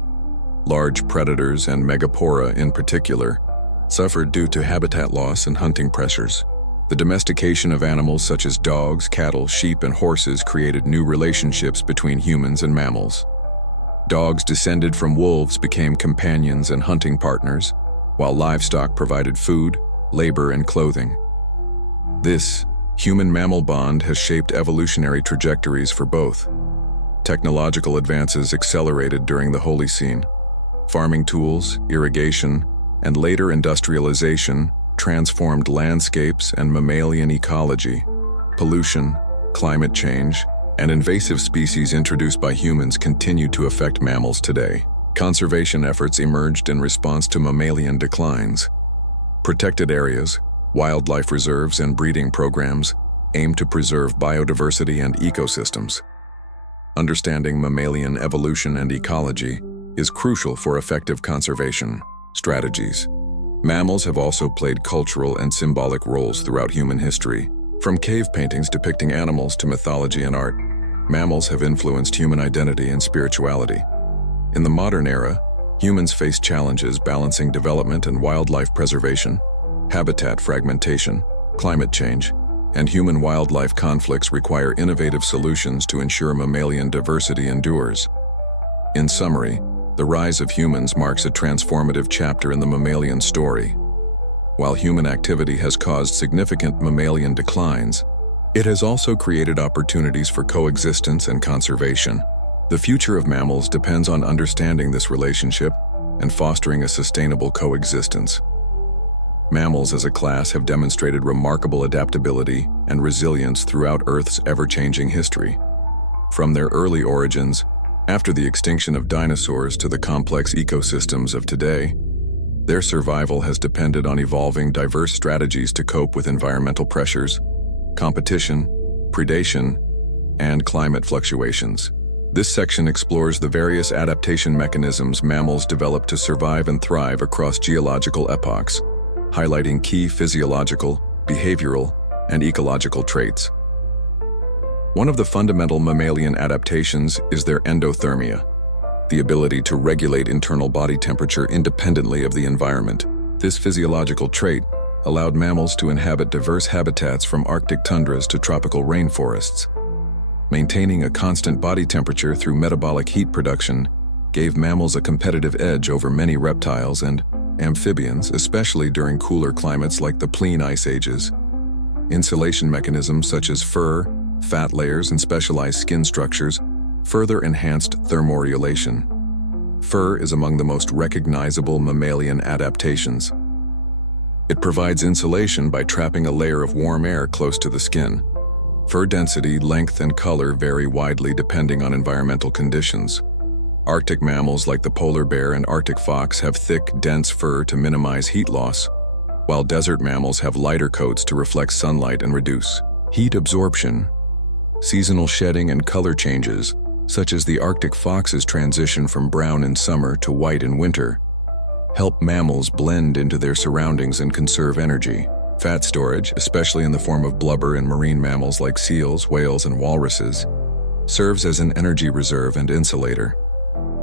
Large predators and megapora in particular suffered due to habitat loss and hunting pressures. The domestication of animals such as dogs, cattle, sheep, and horses created new relationships between humans and mammals. Dogs descended from wolves became companions and hunting partners, while livestock provided food, labor, and clothing. This human-mammal bond has shaped evolutionary trajectories for both. Technological advances accelerated during the Holocene. Farming tools, irrigation, and later industrialization transformed landscapes and mammalian ecology. Pollution, climate change, and invasive species introduced by humans continue to affect mammals today. Conservation efforts emerged in response to mammalian declines. Protected areas, wildlife reserves, and breeding programs aim to preserve biodiversity and ecosystems. Understanding mammalian evolution and ecology is crucial for effective conservation strategies. Mammals have also played cultural and symbolic roles throughout human history. From cave paintings depicting animals to mythology and art, mammals have influenced human identity and spirituality. In the modern era, humans face challenges balancing development and wildlife preservation. Habitat fragmentation, climate change, and human-wildlife conflicts require innovative solutions to ensure mammalian diversity endures. In summary, the rise of humans marks a transformative chapter in the mammalian story. While human activity has caused significant mammalian declines, it has also created opportunities for coexistence and conservation. The future of mammals depends on understanding this relationship and fostering a sustainable coexistence. Mammals as a class have demonstrated remarkable adaptability and resilience throughout Earth's ever-changing history. From their early origins, after the extinction of dinosaurs, to the complex ecosystems of today, their survival has depended on evolving diverse strategies to cope with environmental pressures, competition, predation, and climate fluctuations. This section explores the various adaptation mechanisms mammals develop to survive and thrive across geological epochs, highlighting key physiological, behavioral, and ecological traits. One of the fundamental mammalian adaptations is their endothermia, the ability to regulate internal body temperature independently of the environment. This physiological trait allowed mammals to inhabit diverse habitats from Arctic tundras to tropical rainforests. Maintaining a constant body temperature through metabolic heat production gave mammals a competitive edge over many reptiles and amphibians, especially during cooler climates like the Pleistocene ice ages. Insulation mechanisms such as fur, fat layers, and specialized skin structures further enhanced thermoregulation. Fur is among the most recognizable mammalian adaptations. It provides insulation by trapping a layer of warm air close to the skin. Fur density, length, and color vary widely depending on environmental conditions. Arctic mammals like the polar bear and Arctic fox have thick, dense fur to minimize heat loss, while desert mammals have lighter coats to reflect sunlight and reduce heat absorption. Seasonal shedding and color changes, such as the Arctic fox's transition from brown in summer to white in winter, help mammals blend into their surroundings and conserve energy. Fat storage, especially in the form of blubber in marine mammals like seals, whales, and walruses, serves as an energy reserve and insulator.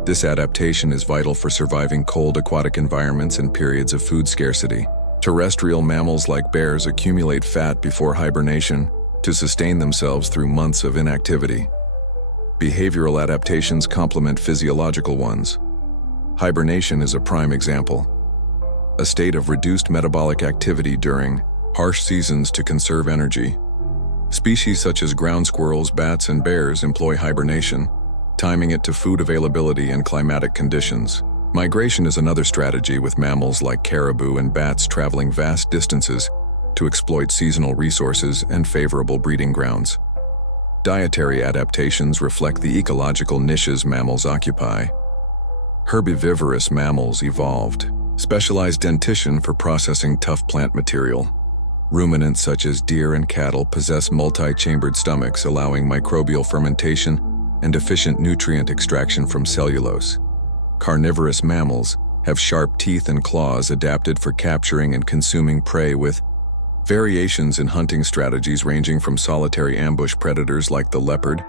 This adaptation is vital for surviving cold aquatic environments and periods of food scarcity. Terrestrial mammals like bears accumulate fat before hibernation to sustain themselves through months of inactivity. Behavioral adaptations complement physiological ones. Hibernation is a prime example. A state of reduced metabolic activity during harsh seasons to conserve energy. Species such as ground squirrels, bats, and bears employ hibernation, timing it to food availability and climatic conditions. Migration is another strategy, with mammals like caribou and bats traveling vast distances to exploit seasonal resources and favorable breeding grounds. Dietary adaptations reflect the ecological niches mammals occupy. Herbivorous mammals evolved specialized dentition for processing tough plant material. Ruminants such as deer and cattle possess multi-chambered stomachs, allowing microbial fermentation and efficient nutrient extraction from cellulose. Carnivorous mammals have sharp teeth and claws adapted for capturing and consuming prey, with variations in hunting strategies ranging from solitary ambush predators like the leopard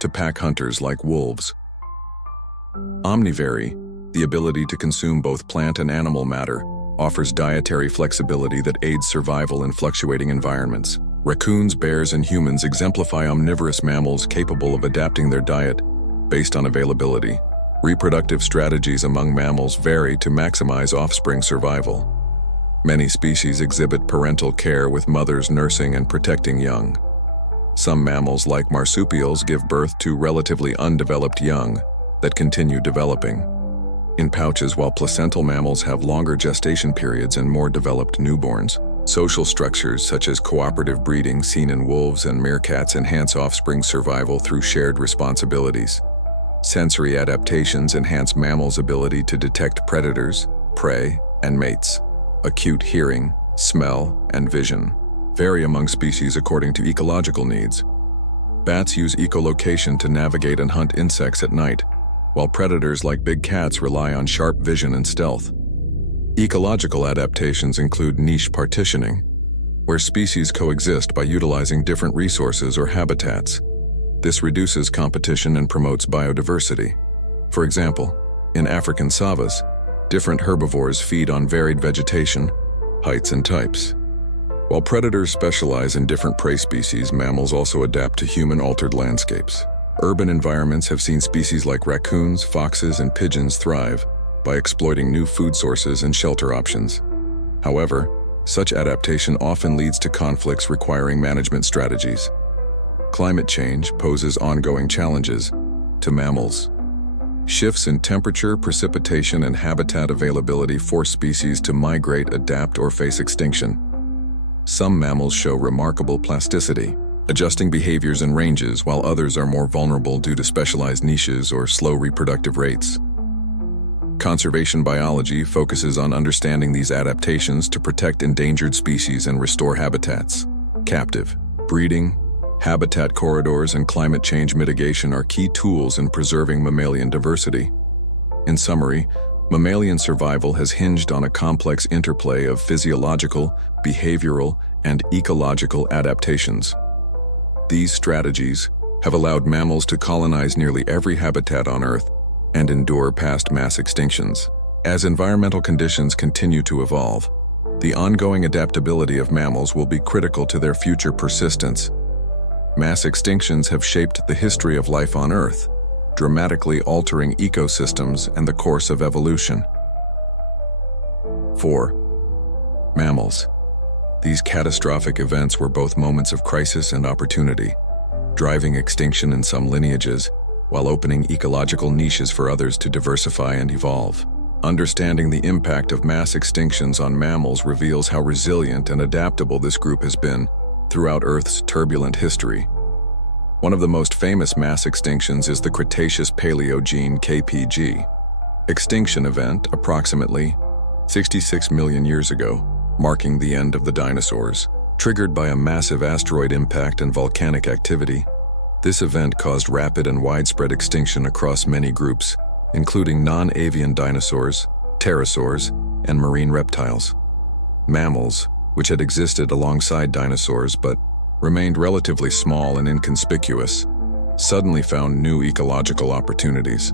to pack hunters like wolves. Omnivory, the ability to consume both plant and animal matter, offers dietary flexibility that aids survival in fluctuating environments. Raccoons, bears, and humans exemplify omnivorous mammals capable of adapting their diet based on availability. Reproductive strategies among mammals vary to maximize offspring survival. Many species exhibit parental care, with mothers nursing and protecting young. Some mammals, like marsupials, give birth to relatively undeveloped young that continue developing in pouches, while placental mammals have longer gestation periods and more developed newborns. Social structures such as cooperative breeding seen in wolves and meerkats enhance offspring survival through shared responsibilities. Sensory adaptations enhance mammals' ability to detect predators, prey, and mates. Acute hearing, smell, and vision vary among species according to ecological needs. Bats use echolocation to navigate and hunt insects at night, while predators like big cats rely on sharp vision and stealth. Ecological adaptations include niche partitioning, where species coexist by utilizing different resources or habitats. This reduces competition and promotes biodiversity. For example, in African savas, different herbivores feed on varied vegetation, heights, and types. While predators specialize in different prey species, mammals also adapt to human-altered landscapes. Urban environments have seen species like raccoons, foxes, and pigeons thrive by exploiting new food sources and shelter options. However, such adaptation often leads to conflicts requiring management strategies. Climate change poses ongoing challenges to mammals. Shifts in temperature, precipitation, and habitat availability force species to migrate, adapt, or face extinction. Some mammals show remarkable plasticity, adjusting behaviors and ranges, while others are more vulnerable due to specialized niches or slow reproductive rates. Conservation biology focuses on understanding these adaptations to protect endangered species and restore habitats. Captive breeding, habitat corridors, and climate change mitigation are key tools in preserving mammalian diversity. In summary, mammalian survival has hinged on a complex interplay of physiological, behavioral, and ecological adaptations. These strategies have allowed mammals to colonize nearly every habitat on Earth and endure past mass extinctions. As environmental conditions continue to evolve, the ongoing adaptability of mammals will be critical to their future persistence. Mass extinctions have shaped the history of life on Earth, dramatically altering ecosystems and the course of evolution. 4. Mammals. These catastrophic events were both moments of crisis and opportunity, driving extinction in some lineages, while opening ecological niches for others to diversify and evolve. Understanding the impact of mass extinctions on mammals reveals how resilient and adaptable this group has been throughout Earth's turbulent history. One of the most famous mass extinctions is the Cretaceous-Paleogene KPG extinction event approximately 66 million years ago, marking the end of the dinosaurs. Triggered by a massive asteroid impact and volcanic activity, this event caused rapid and widespread extinction across many groups, including non-avian dinosaurs, pterosaurs, and marine reptiles. Mammals, which had existed alongside dinosaurs but remained relatively small and inconspicuous, suddenly found new ecological opportunities.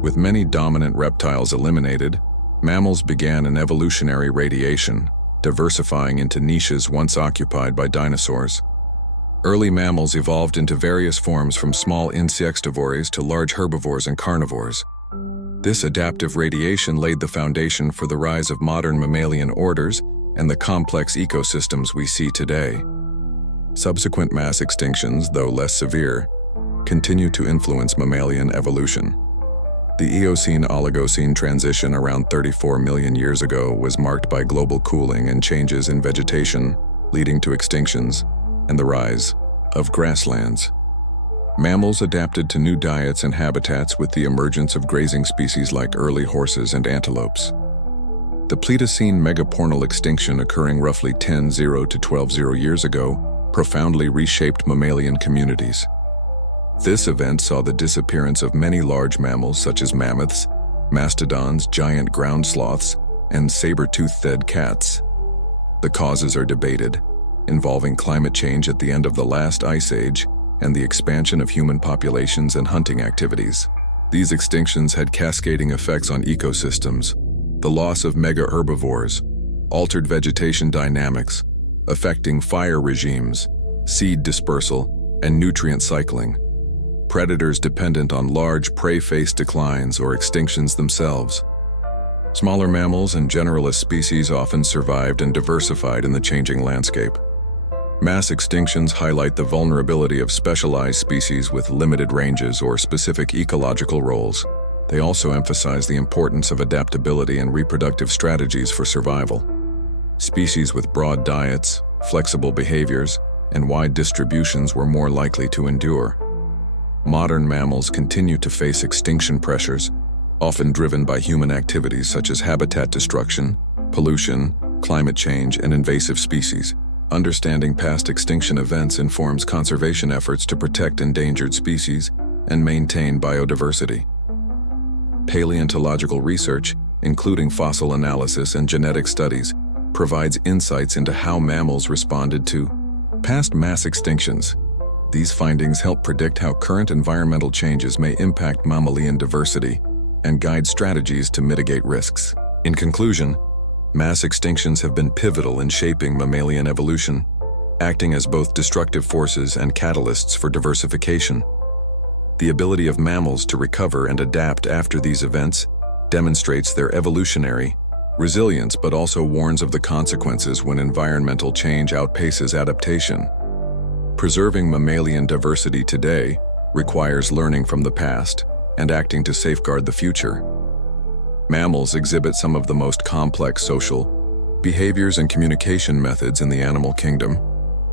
With many dominant reptiles eliminated, mammals began an evolutionary radiation, diversifying into niches once occupied by dinosaurs. Early mammals evolved into various forms from small insectivores to large herbivores and carnivores. This adaptive radiation laid the foundation for the rise of modern mammalian orders and the complex ecosystems we see today. Subsequent mass extinctions, though less severe, continue to influence mammalian evolution. The Eocene-Oligocene transition around 34 million years ago was marked by global cooling and changes in vegetation, leading to extinctions and the rise of grasslands. Mammals adapted to new diets and habitats with the emergence of grazing species like early horses and antelopes. The Pleistocene megapornal extinction occurring roughly 10,000 to 12,000 years ago profoundly reshaped mammalian communities. This event saw the disappearance of many large mammals such as mammoths, mastodons, giant ground sloths, and saber-toothed cats. The causes are debated, involving climate change at the end of the last ice age and the expansion of human populations and hunting activities. These extinctions had cascading effects on ecosystems. The loss of mega-herbivores altered vegetation dynamics, affecting fire regimes, seed dispersal, and nutrient cycling. Predators dependent on large prey faced declines or extinctions themselves. Smaller mammals and generalist species often survived and diversified in the changing landscape. Mass extinctions highlight the vulnerability of specialized species with limited ranges or specific ecological roles. They also emphasize the importance of adaptability and reproductive strategies for survival. Species with broad diets, flexible behaviors, and wide distributions were more likely to endure. modern mammals continue to face extinction pressures, often driven by human activities such as habitat destruction, pollution, climate change, and invasive species. Understanding past extinction events informs conservation efforts to protect endangered species and maintain biodiversity. Paleontological research, including fossil analysis and genetic studies, provides insights into how mammals responded to past mass extinctions. These findings help predict how current environmental changes may impact mammalian diversity and guide strategies to mitigate risks. In conclusion, mass extinctions have been pivotal in shaping mammalian evolution, acting as both destructive forces and catalysts for diversification. The ability of mammals to recover and adapt after these events demonstrates their evolutionary resilience, but also warns of the consequences when environmental change outpaces adaptation. Preserving mammalian diversity today requires learning from the past and acting to safeguard the future. Mammals exhibit some of the most complex social behaviors and communication methods in the animal kingdom,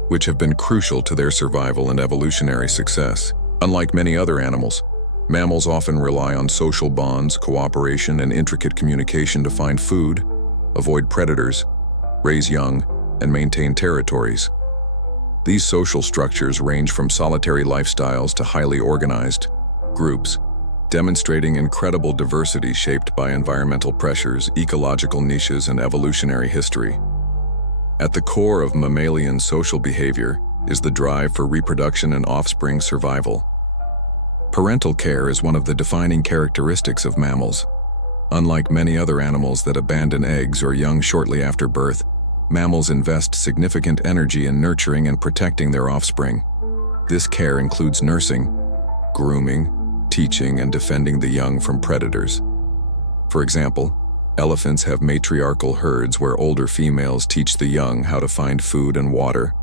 which have been crucial to their survival and evolutionary success. Unlike many other animals, mammals often rely on social bonds, cooperation, and intricate communication to find food, avoid predators, raise young, and maintain territories. These social structures range from solitary lifestyles to highly organized groups, demonstrating incredible diversity shaped by environmental pressures, ecological niches, and evolutionary history. At the core of mammalian social behavior is the drive for reproduction and offspring survival. Parental care is one of the defining characteristics of mammals. Unlike many other animals that abandon eggs or young shortly after birth, mammals invest significant energy in nurturing and protecting their offspring. This care includes nursing, grooming, teaching, and defending the young from predators. For example, elephants have matriarchal herds where older females teach the young how to find food and water,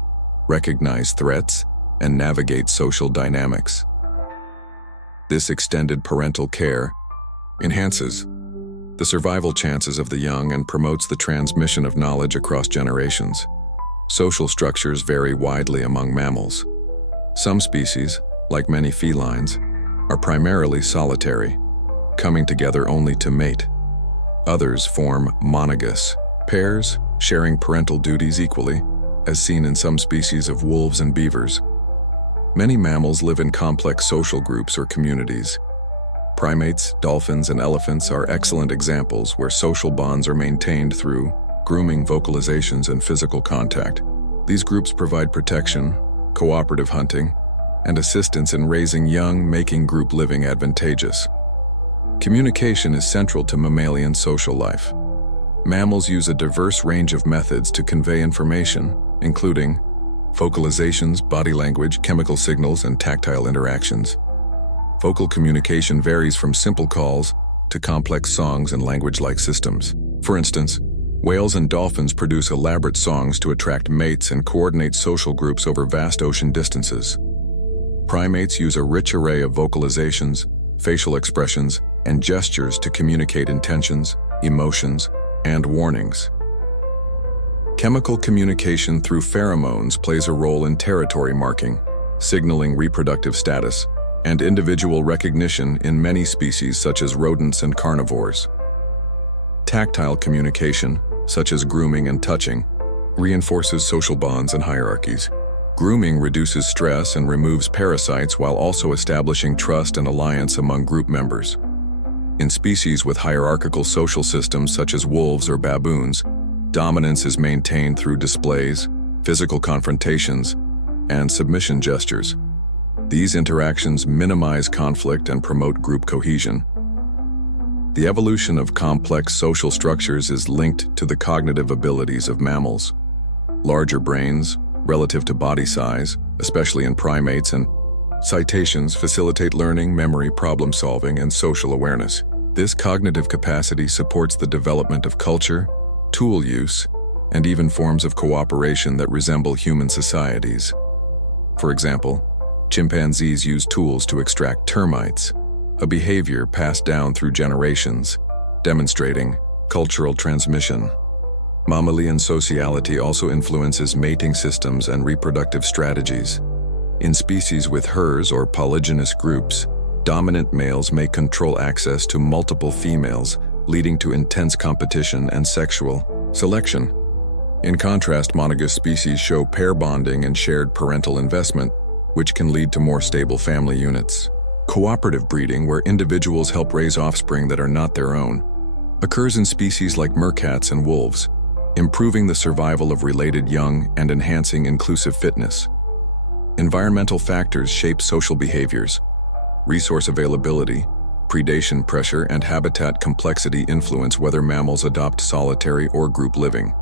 recognize threats, and navigate social dynamics. This extended parental care enhances the survival chances of the young and promotes the transmission of knowledge across generations. Social structures vary widely among mammals. Some species, like many felines, are primarily solitary, coming together only to mate. Others form monogous pairs, sharing parental duties equally, as seen in some species of wolves and beavers. Many mammals live in complex social groups or communities. Primates, dolphins, and elephants are excellent examples where social bonds are maintained through grooming, vocalizations, and physical contact. These groups provide protection, cooperative hunting, and assistance in raising young, making group living advantageous. Communication is central to mammalian social life. Mammals use a diverse range of methods to convey information, including vocalizations, body language, chemical signals, and tactile interactions. Vocal communication varies from simple calls to complex songs and language-like systems. For instance, whales and dolphins produce elaborate songs to attract mates and coordinate social groups over vast ocean distances. Primates use a rich array of vocalizations, facial expressions, and gestures to communicate intentions, emotions, and warnings. Chemical communication through pheromones plays a role in territory marking, signaling reproductive status, and individual recognition in many species such as rodents and carnivores. Tactile communication, such as grooming and touching, reinforces social bonds and hierarchies. Grooming reduces stress and removes parasites while also establishing trust and alliance among group members. In species with hierarchical social systems such as wolves or baboons, dominance is maintained through displays, physical confrontations, and submission gestures. These interactions minimize conflict and promote group cohesion. The evolution of complex social structures is linked to the cognitive abilities of mammals. Larger brains, relative to body size, especially in primates, and citations facilitate learning, memory, problem-solving, and social awareness. This cognitive capacity supports the development of culture, tool use, and even forms of cooperation that resemble human societies. For example, chimpanzees use tools to extract termites, a behavior passed down through generations, demonstrating cultural transmission. Mammalian sociality also influences mating systems and reproductive strategies. In species with hers or polygynous groups, dominant males may control access to multiple females, leading to intense competition and sexual selection. In contrast, monogamous species show pair bonding and shared parental investment, which can lead to more stable family units. Cooperative breeding, where individuals help raise offspring that are not their own, occurs in species like meerkats and wolves, improving the survival of related young and enhancing inclusive fitness. Environmental factors shape social behaviors. Resource availability, predation pressure, and habitat complexity influence whether mammals adopt solitary or group living.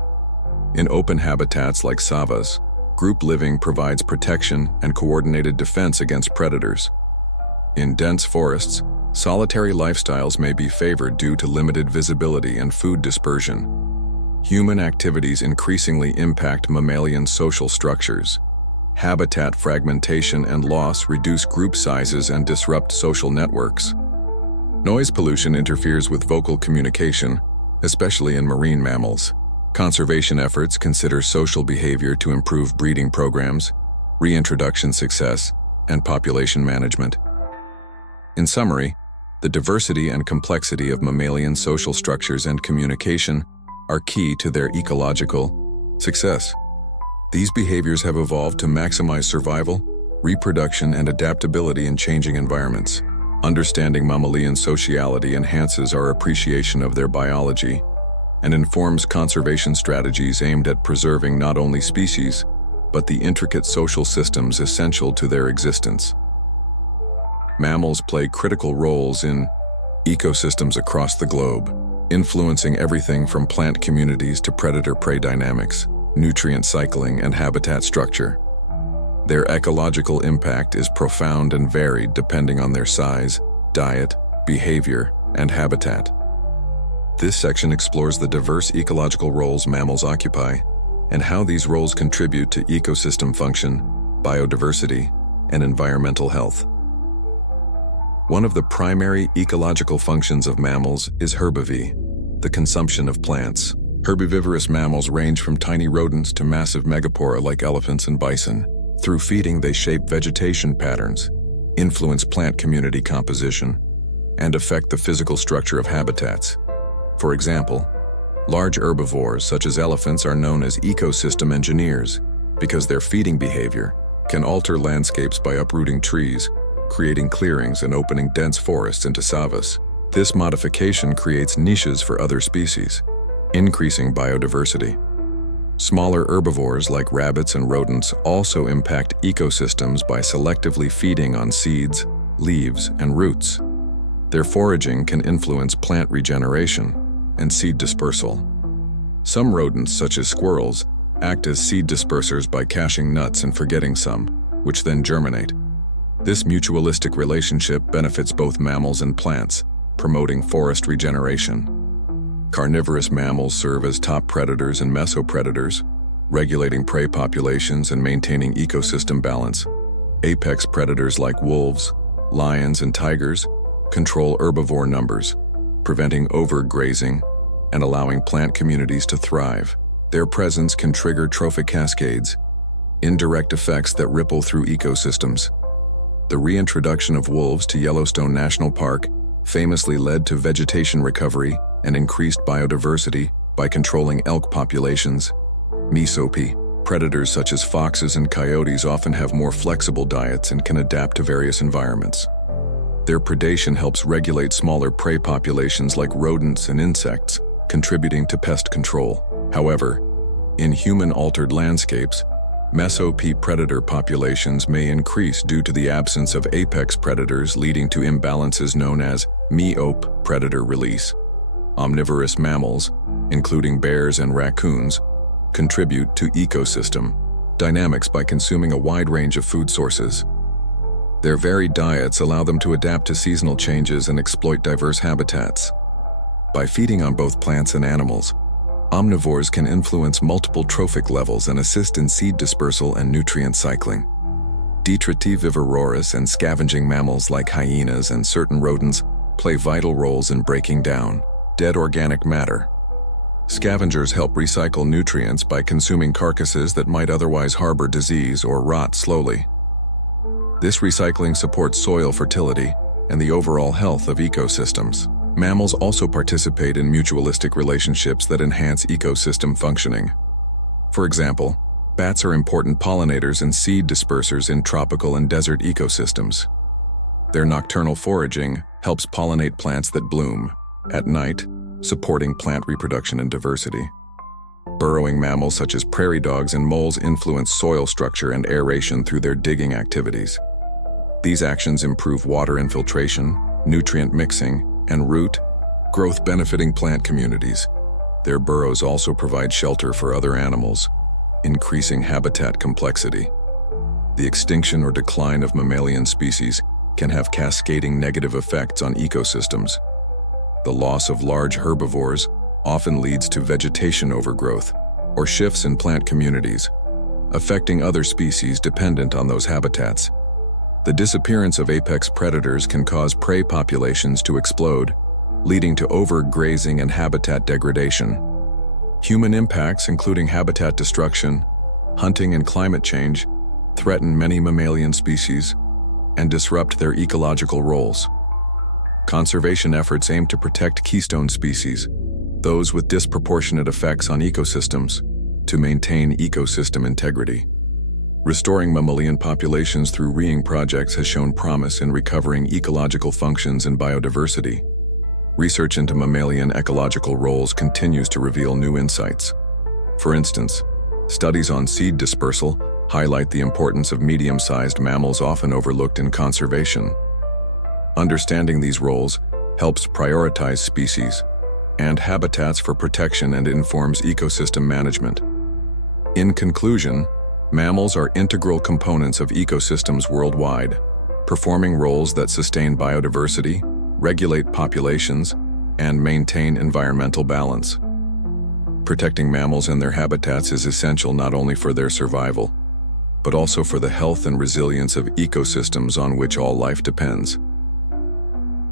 In open habitats like savas, group living provides protection and coordinated defense against predators. In dense forests, solitary lifestyles may be favored due to limited visibility and food dispersion. Human activities increasingly impact mammalian social structures. Habitat fragmentation and loss reduce group sizes and disrupt social networks. Noise pollution interferes with vocal communication, especially in marine mammals. Conservation efforts consider social behavior to improve breeding programs, reintroduction success, and population management. In summary, the diversity and complexity of mammalian social structures and communication are key to their ecological success. These behaviors have evolved to maximize survival, reproduction, and adaptability in changing environments. Understanding mammalian sociality enhances our appreciation of their biology and informs conservation strategies aimed at preserving not only species, but the intricate social systems essential to their existence. Mammals play critical roles in ecosystems across the globe, influencing everything from plant communities to predator-prey dynamics, nutrient cycling, and habitat structure. Their ecological impact is profound and varied depending on their size, diet, behavior, and habitat. This section explores the diverse ecological roles mammals occupy and how these roles contribute to ecosystem function, biodiversity, and environmental health. One of the primary ecological functions of mammals is herbivore, the consumption of plants. Herbivorous mammals range from tiny rodents to massive megapora like elephants and bison. Through feeding, they shape vegetation patterns, influence plant community composition, and affect the physical structure of habitats. For example, large herbivores such as elephants are known as ecosystem engineers because their feeding behavior can alter landscapes by uprooting trees, creating clearings and opening dense forests into savas. This modification creates niches for other species, increasing biodiversity. Smaller herbivores like rabbits and rodents also impact ecosystems by selectively feeding on seeds, leaves, and roots. Their foraging can influence plant regeneration and seed dispersal. Some rodents, such as squirrels, act as seed dispersers by caching nuts and forgetting some, which then germinate. This mutualistic relationship benefits both mammals and plants, promoting forest regeneration. Carnivorous mammals serve as top predators and mesopredators, regulating prey populations and maintaining ecosystem balance. Apex predators like wolves, lions, and tigers control herbivore numbers, preventing overgrazing and allowing plant communities to thrive. Their presence can trigger trophic cascades, indirect effects that ripple through ecosystems. The reintroduction of wolves to Yellowstone National Park famously led to vegetation recovery and increased biodiversity by controlling elk populations. Mesope, predators such as foxes and coyotes often have more flexible diets and can adapt to various environments. Their predation helps regulate smaller prey populations like rodents and insects, contributing to pest control. However, in human-altered landscapes, mesope predator populations may increase due to the absence of apex predators, leading to imbalances known as meope predator release. Omnivorous mammals, including bears and raccoons, contribute to ecosystem dynamics by consuming a wide range of food sources. Their varied diets allow them to adapt to seasonal changes and exploit diverse habitats. By feeding on both plants and animals, omnivores can influence multiple trophic levels and assist in seed dispersal and nutrient cycling. Detritivivorous and scavenging mammals like hyenas and certain rodents play vital roles in breaking down dead organic matter. Scavengers help recycle nutrients by consuming carcasses that might otherwise harbor disease or rot slowly. This recycling supports soil fertility and the overall health of ecosystems. Mammals also participate in mutualistic relationships that enhance ecosystem functioning. For example, bats are important pollinators and seed dispersers in tropical and desert ecosystems. Their nocturnal foraging helps pollinate plants that bloom at night, supporting plant reproduction and diversity. Burrowing mammals such as prairie dogs and moles influence soil structure and aeration through their digging activities. These actions improve water infiltration, nutrient mixing, and root growth, benefiting plant communities. Their burrows also provide shelter for other animals, increasing habitat complexity. The extinction or decline of mammalian species can have cascading negative effects on ecosystems. The loss of large herbivores often leads to vegetation overgrowth or shifts in plant communities, affecting other species dependent on those habitats. The disappearance of apex predators can cause prey populations to explode, leading to overgrazing and habitat degradation. Human impacts, including habitat destruction, hunting, and climate change, threaten many mammalian species and disrupt their ecological roles. Conservation efforts aim to protect keystone species, those with disproportionate effects on ecosystems, to maintain ecosystem integrity. Restoring mammalian populations through rearing projects has shown promise in recovering ecological functions and biodiversity. Research into mammalian ecological roles continues to reveal new insights. For instance, studies on seed dispersal highlight the importance of medium-sized mammals often overlooked in conservation. Understanding these roles helps prioritize species and habitats for protection and informs ecosystem management. In conclusion, mammals are integral components of ecosystems worldwide, performing roles that sustain biodiversity, regulate populations, and maintain environmental balance. Protecting mammals and their habitats is essential not only for their survival, but also for the health and resilience of ecosystems on which all life depends.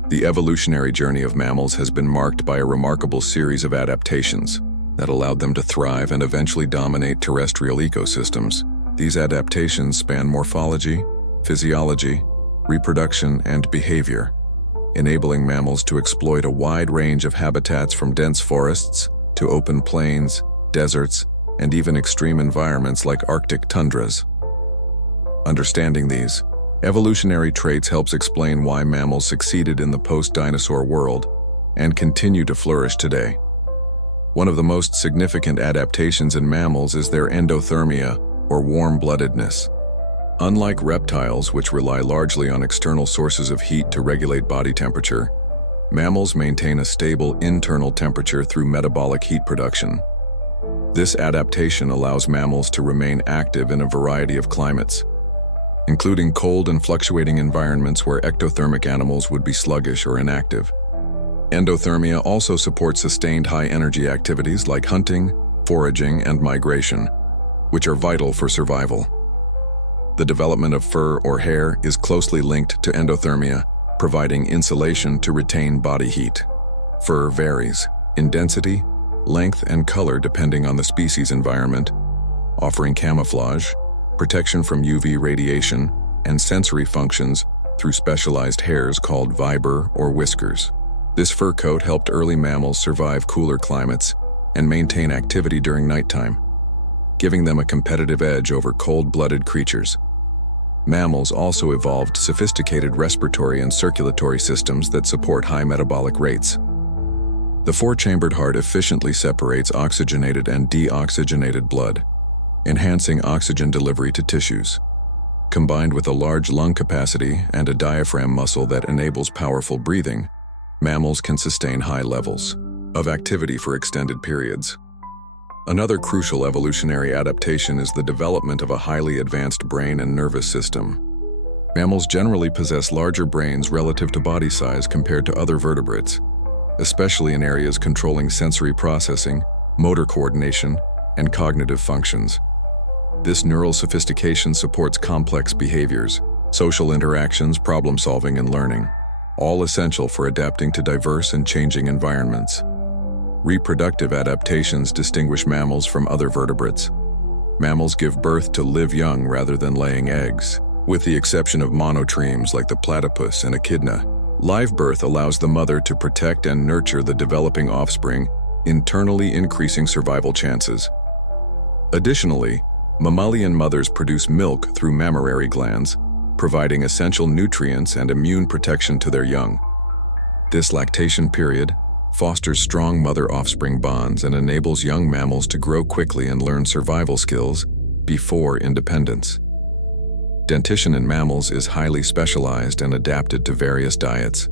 The evolutionary journey of mammals has been marked by a remarkable series of adaptations that allowed them to thrive and eventually dominate terrestrial ecosystems. These adaptations span morphology, physiology, reproduction, and behavior, enabling mammals to exploit a wide range of habitats from dense forests to open plains, deserts, and even extreme environments like Arctic tundras. Understanding these evolutionary traits helps explain why mammals succeeded in the post-dinosaur world and continue to flourish today. One of the most significant adaptations in mammals is their endothermia, or warm-bloodedness. Unlike reptiles, which rely largely on external sources of heat to regulate body temperature, mammals maintain a stable internal temperature through metabolic heat production. This adaptation allows mammals to remain active in a variety of climates, including cold and fluctuating environments where ectothermic animals would be sluggish or inactive. Endothermia also supports sustained high-energy activities like hunting, foraging, and migration, which are vital for survival. The development of fur or hair is closely linked to endothermia, providing insulation to retain body heat. Fur varies in density, length, and color depending on the species' environment, offering camouflage, protection from UV radiation, and sensory functions through specialized hairs called vibur or whiskers. This fur coat helped early mammals survive cooler climates and maintain activity during nighttime, giving them a competitive edge over cold-blooded creatures. Mammals also evolved sophisticated respiratory and circulatory systems that support high metabolic rates. The four-chambered heart efficiently separates oxygenated and deoxygenated blood, enhancing oxygen delivery to tissues. Combined with a large lung capacity and a diaphragm muscle that enables powerful breathing, mammals can sustain high levels of activity for extended periods. Another crucial evolutionary adaptation is the development of a highly advanced brain and nervous system. Mammals generally possess larger brains relative to body size compared to other vertebrates, especially in areas controlling sensory processing, motor coordination, and cognitive functions. This neural sophistication supports complex behaviors, social interactions, problem-solving, and learning, all essential for adapting to diverse and changing environments. Reproductive adaptations distinguish mammals from other vertebrates. Mammals give birth to live young rather than laying eggs, With the exception of monotremes like the platypus and echidna, live birth allows the mother to protect and nurture the developing offspring, internally increasing survival chances. Additionally, mammalian mothers produce milk through mammary glands, providing essential nutrients and immune protection to their young. This lactation period fosters strong mother-offspring bonds and enables young mammals to grow quickly and learn survival skills before independence. Dentition in mammals is highly specialized and adapted to various diets,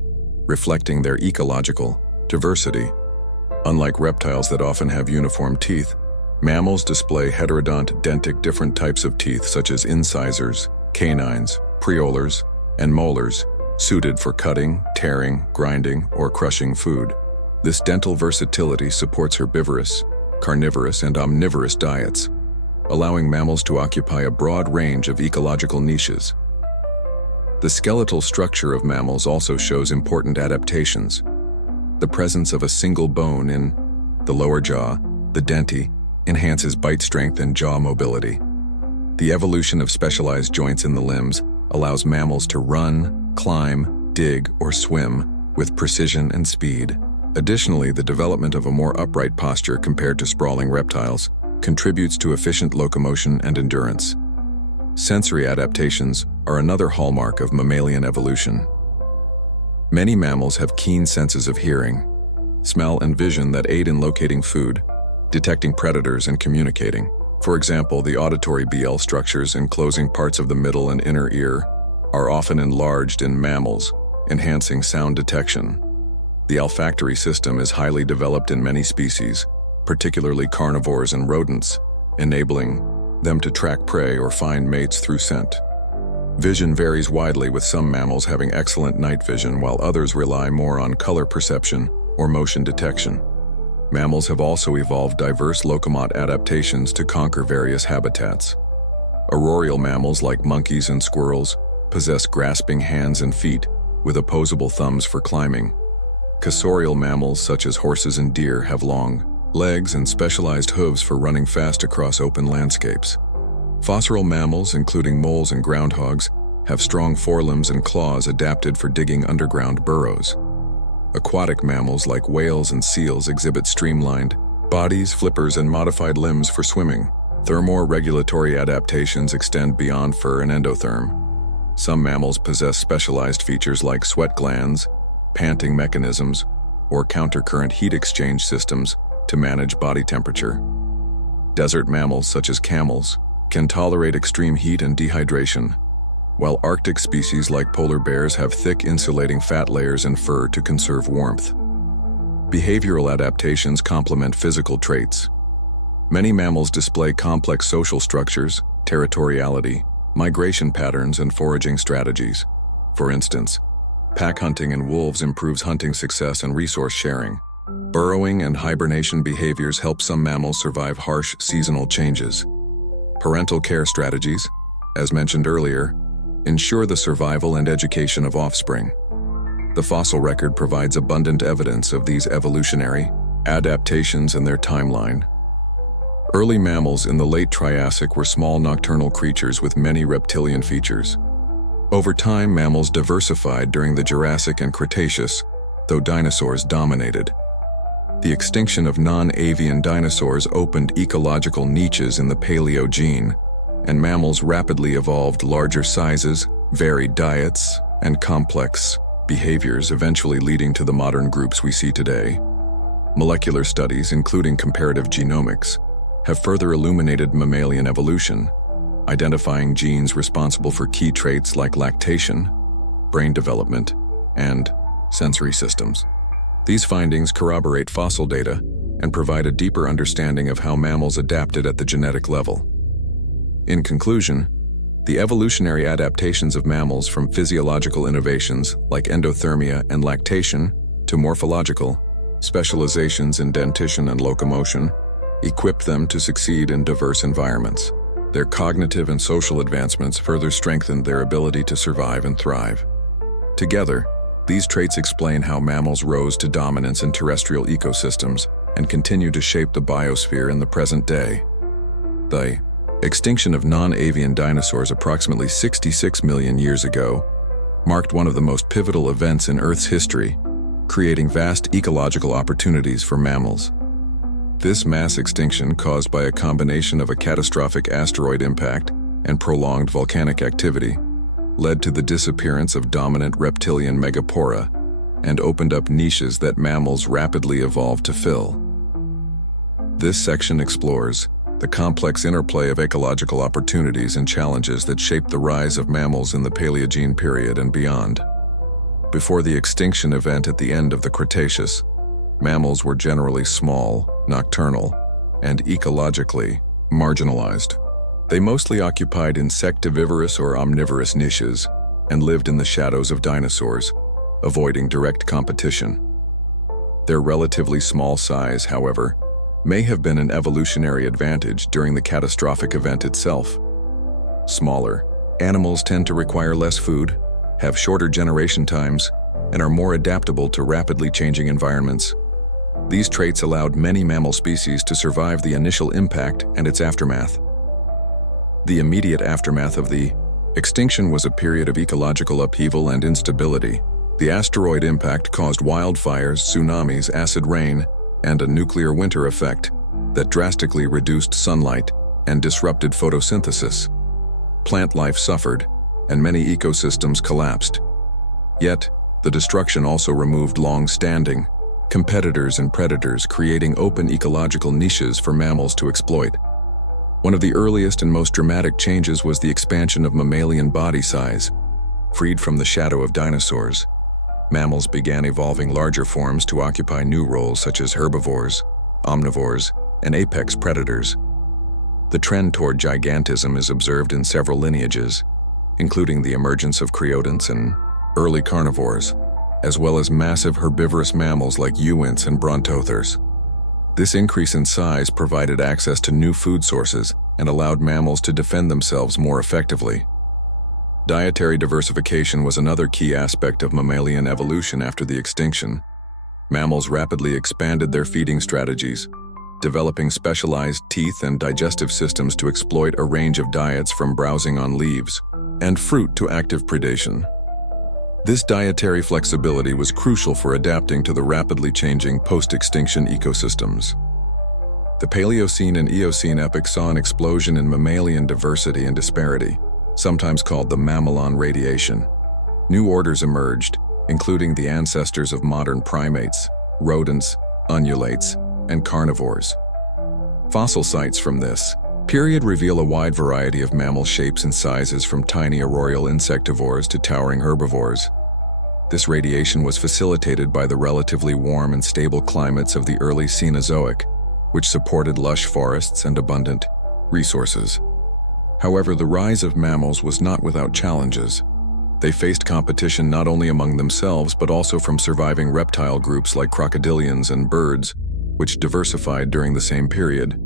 reflecting their ecological diversity. Unlike reptiles that often have uniform teeth, mammals display heterodont different types of teeth such as incisors, canines, premolars, and molars, suited for cutting, tearing, grinding, or crushing food. This dental versatility supports herbivorous, carnivorous, and omnivorous diets, allowing mammals to occupy a broad range of ecological niches. The skeletal structure of mammals also shows important adaptations. The presence of a single bone in the lower jaw, the denti, enhances bite strength and jaw mobility. The evolution of specialized joints in the limbs allows mammals to run, climb, dig, or swim with precision and speed. Additionally, the development of a more upright posture compared to sprawling reptiles contributes to efficient locomotion and endurance. Sensory adaptations are another hallmark of mammalian evolution. Many mammals have keen senses of hearing, smell, and vision that aid in locating food, detecting predators, and communicating. For example, the auditory BL structures enclosing parts of the middle and inner ear are often enlarged in mammals, enhancing sound detection. The olfactory system is highly developed in many species, particularly carnivores and rodents, enabling them to track prey or find mates through scent. Vision varies widely, with some mammals having excellent night vision while others rely more on color perception or motion detection. Mammals have also evolved diverse locomotor adaptations to conquer various habitats. Arboreal mammals like monkeys and squirrels possess grasping hands and feet with opposable thumbs for climbing. Cursorial mammals such as horses and deer have long legs and specialized hooves for running fast across open landscapes. Fossorial mammals, including moles and groundhogs, have strong forelimbs and claws adapted for digging underground burrows. Aquatic mammals like whales and seals exhibit streamlined bodies, flippers, and modified limbs for swimming. Thermoregulatory adaptations extend beyond fur and endotherm. Some mammals possess specialized features like sweat glands, panting mechanisms, or countercurrent heat exchange systems to manage body temperature. Desert mammals such as camels can tolerate extreme heat and dehydration, while Arctic species like polar bears have thick insulating fat layers and fur to conserve warmth. Behavioral adaptations complement physical traits. Many mammals display complex social structures, territoriality, migration patterns, and foraging strategies. For instance, pack hunting in wolves improves hunting success and resource sharing. Burrowing and hibernation behaviors help some mammals survive harsh seasonal changes. Parental care strategies, as mentioned earlier, ensure the survival and education of offspring. The fossil record provides abundant evidence of these evolutionary adaptations and their timeline. Early mammals in the late Triassic were small nocturnal creatures with many reptilian features. Over time, mammals diversified during the Jurassic and Cretaceous, though dinosaurs dominated. The extinction of non-avian dinosaurs opened ecological niches in the Paleogene, and mammals rapidly evolved larger sizes, varied diets, and complex behaviors, eventually leading to the modern groups we see today. Molecular studies, including comparative genomics, have further illuminated mammalian evolution, identifying genes responsible for key traits like lactation, brain development, and sensory systems. These findings corroborate fossil data and provide a deeper understanding of how mammals adapted at the genetic level. In conclusion, the evolutionary adaptations of mammals, from physiological innovations like endothermia and lactation to morphological specializations in dentition and locomotion, equip them to succeed in diverse environments. Their cognitive and social advancements further strengthened their ability to survive and thrive. Together, these traits explain how mammals rose to dominance in terrestrial ecosystems and continue to shape the biosphere in the present day. The Extinction of non-avian dinosaurs approximately 66 million years ago marked one of the most pivotal events in Earth's history, creating vast ecological opportunities for mammals. This mass extinction, caused by a combination of a catastrophic asteroid impact and prolonged volcanic activity, led to the disappearance of dominant reptilian megapora and opened up niches that mammals rapidly evolved to fill. This section explores the complex interplay of ecological opportunities and challenges that shaped the rise of mammals in the Paleogene period and beyond. Before the extinction event at the end of the Cretaceous, mammals were generally small, nocturnal, and ecologically marginalized. They mostly occupied insectivorous or omnivorous niches and lived in the shadows of dinosaurs, avoiding direct competition. Their relatively small size, however, may have been an evolutionary advantage during the catastrophic event itself. Smaller animals tend to require less food, have shorter generation times, and are more adaptable to rapidly changing environments. These traits allowed many mammal species to survive the initial impact and its aftermath. The immediate aftermath of the extinction was a period of ecological upheaval and instability. The asteroid impact caused wildfires, tsunamis, acid rain, and a nuclear winter effect that drastically reduced sunlight and disrupted photosynthesis. Plant life suffered, and many ecosystems collapsed. Yet, the destruction also removed long-standing competitors and predators, creating open ecological niches for mammals to exploit. One of the earliest and most dramatic changes was the expansion of mammalian body size. Freed from the shadow of dinosaurs, mammals began evolving larger forms to occupy new roles such as herbivores, omnivores, and apex predators. The trend toward gigantism is observed in several lineages, including the emergence of creodonts and early carnivores, as well as massive herbivorous mammals like uints and brontosaurs. This increase in size provided access to new food sources and allowed mammals to defend themselves more effectively. Dietary diversification was another key aspect of mammalian evolution after the extinction. Mammals rapidly expanded their feeding strategies, developing specialized teeth and digestive systems to exploit a range of diets from browsing on leaves and fruit to active predation. This dietary flexibility was crucial for adapting to the rapidly changing post-extinction ecosystems. The Paleocene and Eocene epochs saw an explosion in mammalian diversity and disparity, sometimes called the Mammalian radiation. New orders emerged, including the ancestors of modern primates, rodents, ungulates, and carnivores. Fossil sites from this period reveal a wide variety of mammal shapes and sizes, from tiny arboreal insectivores to towering herbivores. This radiation was facilitated by the relatively warm and stable climates of the early Cenozoic, which supported lush forests and abundant resources. However, the rise of mammals was not without challenges. They faced competition not only among themselves but also from surviving reptile groups like crocodilians and birds, which diversified during the same period.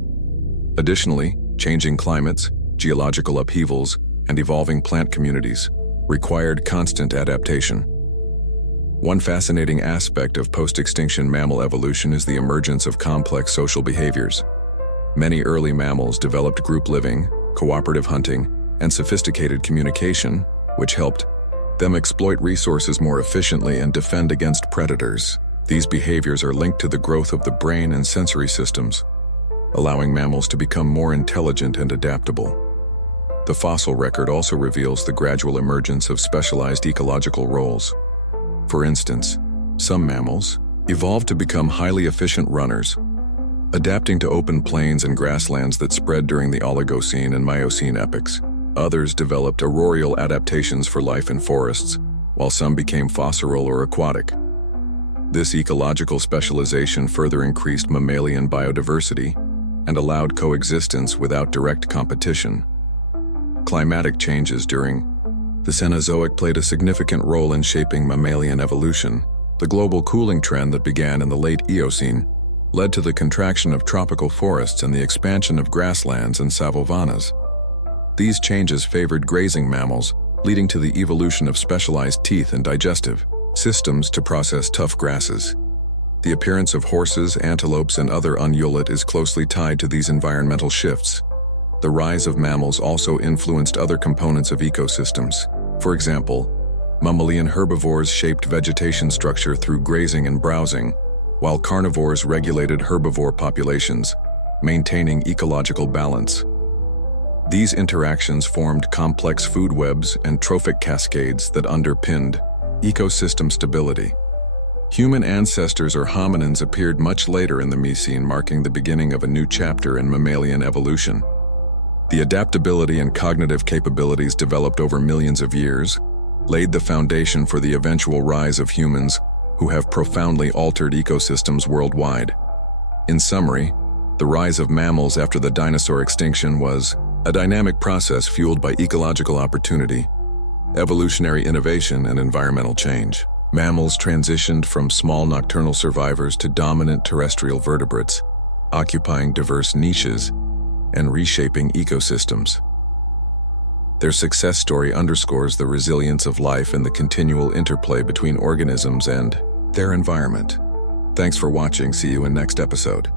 Additionally, changing climates, geological upheavals, and evolving plant communities required constant adaptation. One fascinating aspect of post-extinction mammal evolution is the emergence of complex social behaviors. Many early mammals developed group living, cooperative hunting, and sophisticated communication, which helped them exploit resources more efficiently and defend against predators. These behaviors are linked to the growth of the brain and sensory systems, allowing mammals to become more intelligent and adaptable. The fossil record also reveals the gradual emergence of specialized ecological roles. For instance, some mammals evolved to become highly efficient runners, adapting to open plains and grasslands that spread during the Oligocene and Miocene epochs. Others developed arboreal adaptations for life in forests, while some became fossorial or aquatic. This ecological specialization further increased mammalian biodiversity and allowed coexistence without direct competition. Climatic changes during the Cenozoic played a significant role in shaping mammalian evolution. The global cooling trend that began in the late Eocene led to the contraction of tropical forests and the expansion of grasslands and savannas. These changes favored grazing mammals, leading to the evolution of specialized teeth and digestive systems to process tough grasses. The appearance of horses, antelopes, and other ungulate is closely tied to these environmental shifts. the rise of mammals also influenced other components of ecosystems. For example, mammalian herbivores shaped vegetation structure through grazing and browsing, while carnivores regulated herbivore populations, maintaining ecological balance. These interactions formed complex food webs and trophic cascades that underpinned ecosystem stability. Human ancestors or hominins appeared much later in the Miocene, marking the beginning of a new chapter in mammalian evolution. The adaptability and cognitive capabilities developed over millions of years laid the foundation for the eventual rise of humans who have profoundly altered ecosystems worldwide. In summary, the rise of mammals after the dinosaur extinction was a dynamic process fueled by ecological opportunity, evolutionary innovation, and environmental change. Mammals transitioned from small nocturnal survivors to dominant terrestrial vertebrates, occupying diverse niches and reshaping ecosystems. Their success story underscores the resilience of life and the continual interplay between organisms and their environment. Thanks for watching. See you in next episode.